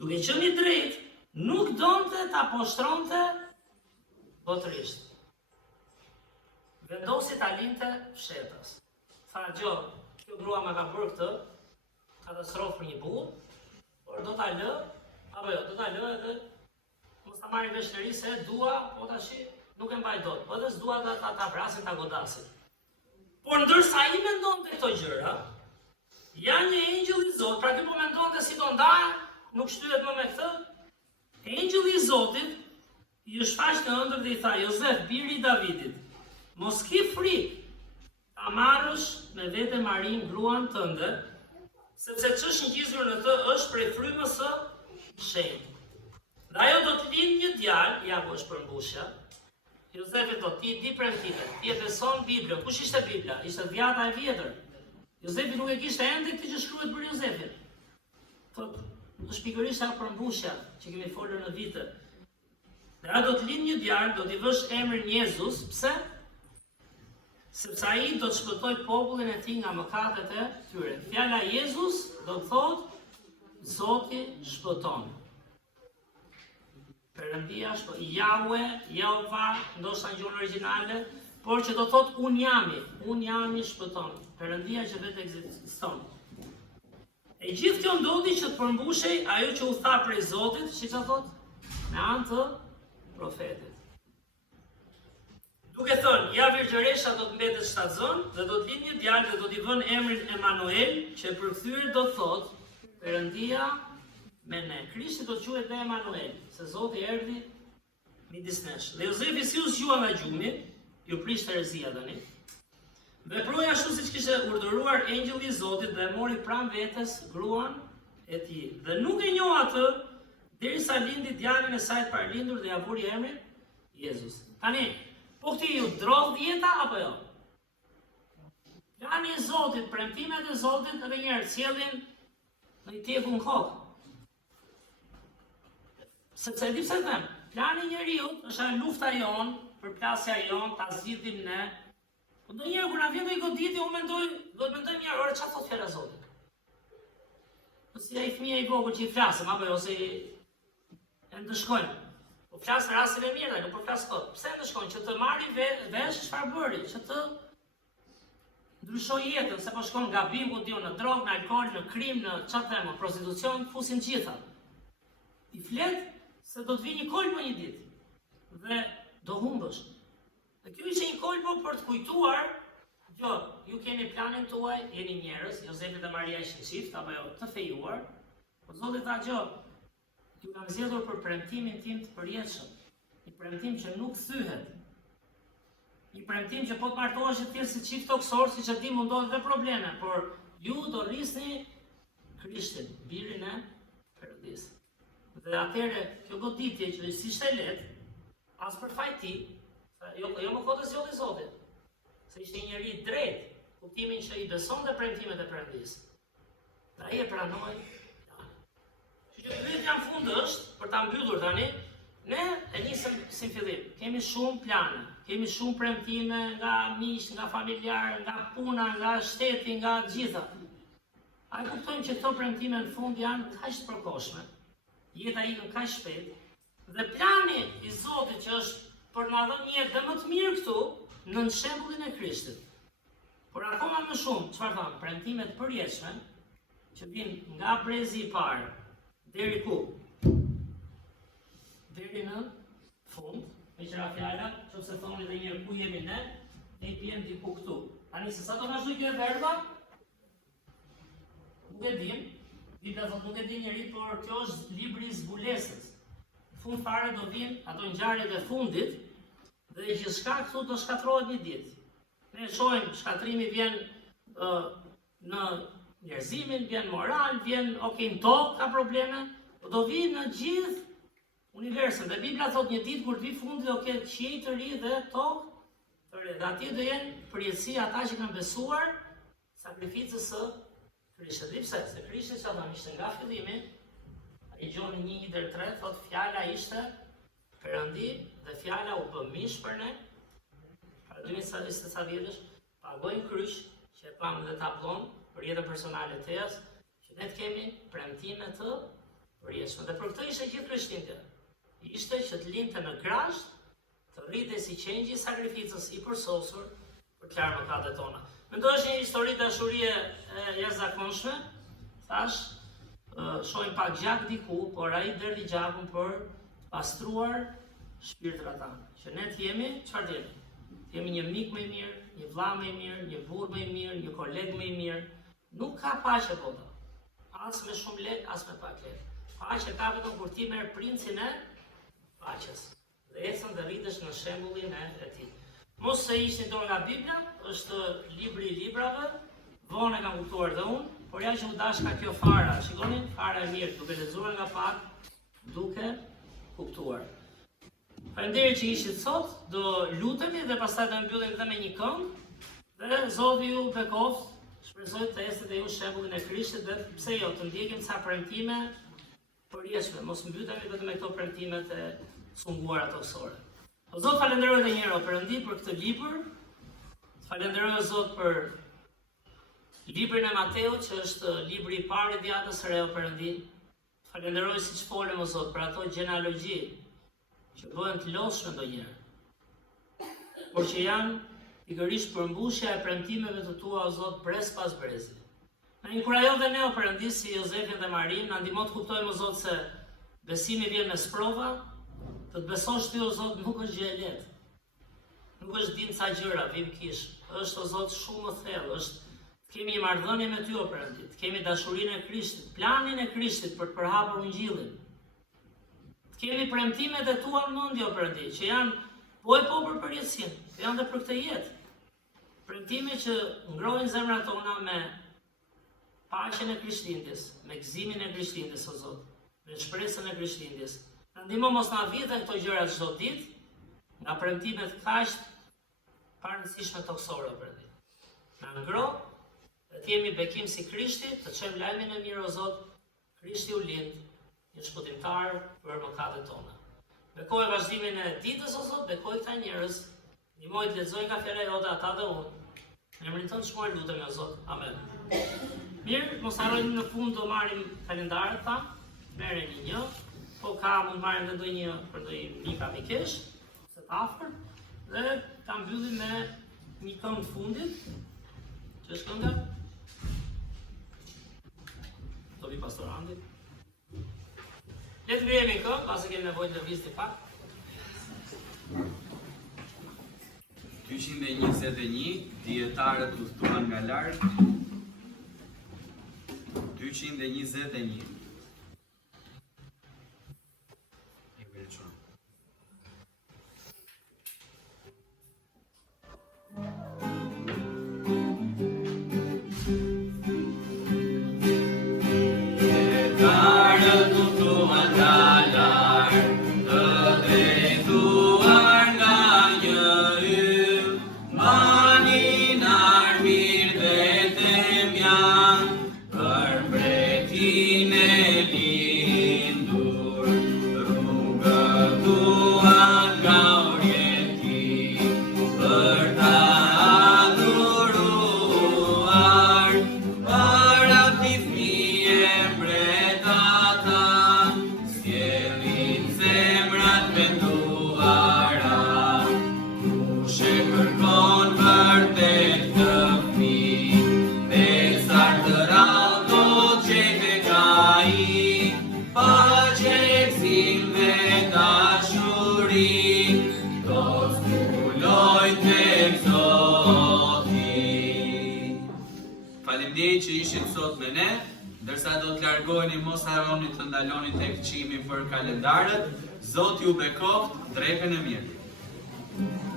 duke qenë i drejt, nuk donte ta poshtronte botërisht. Vendosi ta linte fshetas. Tha gjo, kjo grua ma ka bërë këtë, katastrofë për një burr, por do ta lë, apo jo, do ta lë edhe mos ta marrë veçleri se dua, po tash nuk e mbaj dot, po edhe s'dua ta vrasin, ta godasin. Por ndërsa i mendonte këto gjëra, janë një engjëll i Zotit, pra ky po mendonte si do ndaje, nuk shtyhet më me këtë. Engjëlli i Zotit i shfaq në ëndër dhe i tha, Jozef, biri i Davidit, mos ki frikë ta marrësh me vete Marin gruan tënde, sepse ç'është ngjizur në të është prej frymës së shenjtë. Dhe ajo do të lindë një djalë, ja ku është përmbushja. Jozefi do ti di premtimet, ti e beson Biblën. Kush ishte Bibla? Ishte dhjata e vjetër. Jozefi nuk e kishte ende këtë që shkruhet për Jozefin. Thotë, do shpikërisht ajo përmbushja që kemi folur në vite. Dhe ajo do të lindë një djalë, do t'i vësh emrin Jezus, pse? Sepse ai do të shpëtoj popullin e tij nga mëkatet e tyre. Fjala Jezus do të thotë Zoti shpëton. Perëndia shpëton. Yahweh, Jehova, ndoshta në gjuhën origjinale, por që do thotë unë jam shpëton. Perëndia që vetë ekziston. E gjithë kjo ndodhi që të përmbushej ajo që u tha prej Zotit, siç e thotë, me anë të profetit. Duke thënë, ja virgjëresha do të mbetet shtatzon dhe do të lindë një djalë dhe do t'i vënë emrin Emanuel, që e përkthyer do thotë Perëndia me ne. Krishti do të quhet dhe Emanuel, se Zoti erdhi midis nesh. Dhe Jozefi si u zgjua nga gjumi, ju prish herezia tani. Veproi ashtu siç kishte urdhëruar engjëlli i Zotit dhe mori pranë vetes gruan e tij. Dhe nuk e njoh atë derisa lindi djalin e saj të parlindur dhe ja vuri emrin Jezus. Tani, po këti ju drodh jeta apo jo? Plani i Zotit, premtimet e Zotit edhe njerë sjellin në një tjeku në kokë. Sepse di pse them, plani i njeriut është ajo lufta jon, përplasja jon, ta zgjidhim ne. Po ndonjëherë kur na vjen një goditje, unë do të mendoj mirë, ora çfarë thotë fjala e Zotit. Po si ai fëmia i vogël që i flasëm apo jo se e ndëshkojnë. Po flas në rastin e mirë, nuk po flas kot. Pse ndëshkojnë? Që të marrin vesh çfarë bëri, që të ndryshoj jetën, se po shkon gabim ku diun në drogë, në alkool, në krim, në çfarë them, prostitucion, fusin gjitha. I flet se do të vi një kolpo një ditë dhe do humbësh. Dhe kjo ishte një kolpo për të kujtuar, jo, ju keni planin tuaj, jeni njerëz, Jozefi dhe Maria ishin çift apo jo, të fejuar. Po Zoti tha gjë, ju kam zgjedhur për premtimin tim të përjetshëm. Një premtim që nuk thyhet. Një premtim që po të martohesh të tjerë si çift toksor, siç e di mundohet dhe probleme, por ju do rrisni Krishtin, birin e Perëndisë. Dhe atëherë kjo goditje që si ishte lehtë, as për fajti, jo më kodë zgjodhi Zotit. Se ishte një njeri i drejtë, kuptimin që i besonte premtimet e Perëndisë. Dhe ai e pranoi. Që pyetja në fund është, për ta mbyllur tani, ne e nisëm si fillim. Kemi shumë plane, kemi shumë premtime nga miq, nga familjar, nga puna, nga shteti, nga gjitha. A e kuptojmë që këto premtime në fund janë kaq të përkohshme. Jeta ikën kaq shpejt dhe plani i Zotit që është për na dhënë një jetë më të mirë këtu në shembullin e Krishtit. Por akoma më shumë, çfarë thon, premtime të përjetshme që vijnë nga brezi i parë deri ku? Deri në fund, me qëra fjalla, që se thoni dhe njërë ku jemi ne i pjem diku këtu. Tani se sa do vazhdoj kjo e verba? Nuk e dim, Biblia thot nuk e di njeri, por kjo është libri i zbulesës. Në fund fare do vinë ato ngjarjet e fundit dhe gjithçka këtu do shkatrohet një ditë. Ne shohim shkatrimi vjen në njerëzimin, vjen moral, vjen në tokë ka probleme, po do vinë në gjithë universin. Dhe Biblia thot një ditë kur të vi fundi do ketë qiell të ri dhe tokë të re. Dhe atje do jenë përjetësia ata që kanë besuar sakrificës së Krishtit. Dhe pse? Se Krishti që ishte nga fillimi, ai Gjoni 1:3 thot fjala ishte Perëndi dhe fjala u bë mish për ne, para 2000 vjetësh, pagoi në kryq, që e pamë dhe tablon për jetën personale të tejas, që ne të kemi premtime të përjetshme. Dhe për këtë ishte gjithë krishtinëtja. Ishte që të lindte në Krasht, të rritej si qengji i sakrificës i përsosur për të larë mëkatet tona. Mendoj është një histori dashurie e jashtëzakonshme, thash, shohim pak gjak diku, por ai derdhi gjakun për pastruar shpirtrat tanë. Që ne të jemi, çfarë të jemi? Të jemi një mik më i mirë, një vlla më i mirë, një burr më i mirë, një koleg më i mirë. Nuk ka paqe bota. As me shumë lek, as me pak lek. Paqe ka vetëm kur ti merr princin e paqes. Dhe ecën dhe rritesh në shembullin e tij. Mos se ishte dorë nga Bibla, është libri i librave, vonë e kam kuptuar dhe unë, por ja që u dash ka kjo fara, shikoni, fara e mirë, duke lexuar nga pak, duke kuptuar. Faleminderit që ishit sot, do lutemi dhe pastaj do mbyllim edhe me një këngë, dhe Zoti ju bekoft, shpresoj të ecet e ju shembullin e Krishtit dhe pse jo, të ndjekim ca premtime përjetshme, mos mbytemi vetëm me këto premtimet e sunguara toksore. O Zot, falenderoj edhe një herë o Perëndi për këtë libër. Falenderoj o Zot për librin e Mateut, që është libri i parë i djatës së re o Perëndi. Falenderoj siç folëm o Zot për ato gjenealogji që bëhen të lodhshme ndonjëherë, por që janë pikërisht përmbushja e premtimeve të tua o Zot brez pas brezi. Na inkurajo dhe ne o Perëndi si Jozefin dhe Marin, na ndihmo të kuptojmë o Zot se besimi vjen me sprova. Të të besosh ty o Zot nuk është gjë e lehtë. Nuk është dim ca gjëra, vim kish. Është o Zot shumë më thellë, është kemi një marrëdhënie me ty o Perëndi. Kemi dashurinë e Krishtit, planin e Krishtit për të përhapur ungjillin. Kemi premtimet e tua në mendje o Perëndi, që janë po për përjetësinë, janë edhe për këtë jetë. Premtime që ngrohin zemrat tona me paqen e Krishtlindjes, me gëzimin e Krishtlindjes o Zot, me shpresën e Krishtlindjes. Na ndihmo mos na vijeten këto gjëra çdo ditë, nga premtimet kaq parëndësishme toksore o Perëndi. Na ngro, të jemi bekim si Krishti, të çojmë lajmin e mirë o Zot, Krishti u lind, një shpëtimtar për mëkatet tona. Bekoj vazhdimin e ditës o Zot, bekoj këta njerëz, ndihmoj të lexojnë nga fjala jote ata dhe unë. Në emrin tënd shkruaj lutemi o Zot. Amen. Mirë, mos harrojmë në fund do marrim kalendaret ta, merreni një. Po ka mund marrim edhe ndonjë për ndonjë mik amikesh, se të afër, dhe ta mbyllim me një këngë të fundit. Që është kënga? Do vi pastorandi. Le të vijemi këngë, pasi kemi nevojë të lëvizni pak. 221, dietarët udhëtuan nga larg. 221. Faleminderit që ishit sot me ne, ndërsa do të largoheni mos harroni të ndaloni tek çimi për kalendarët. Zoti ju bekoft, drejtën e mirë.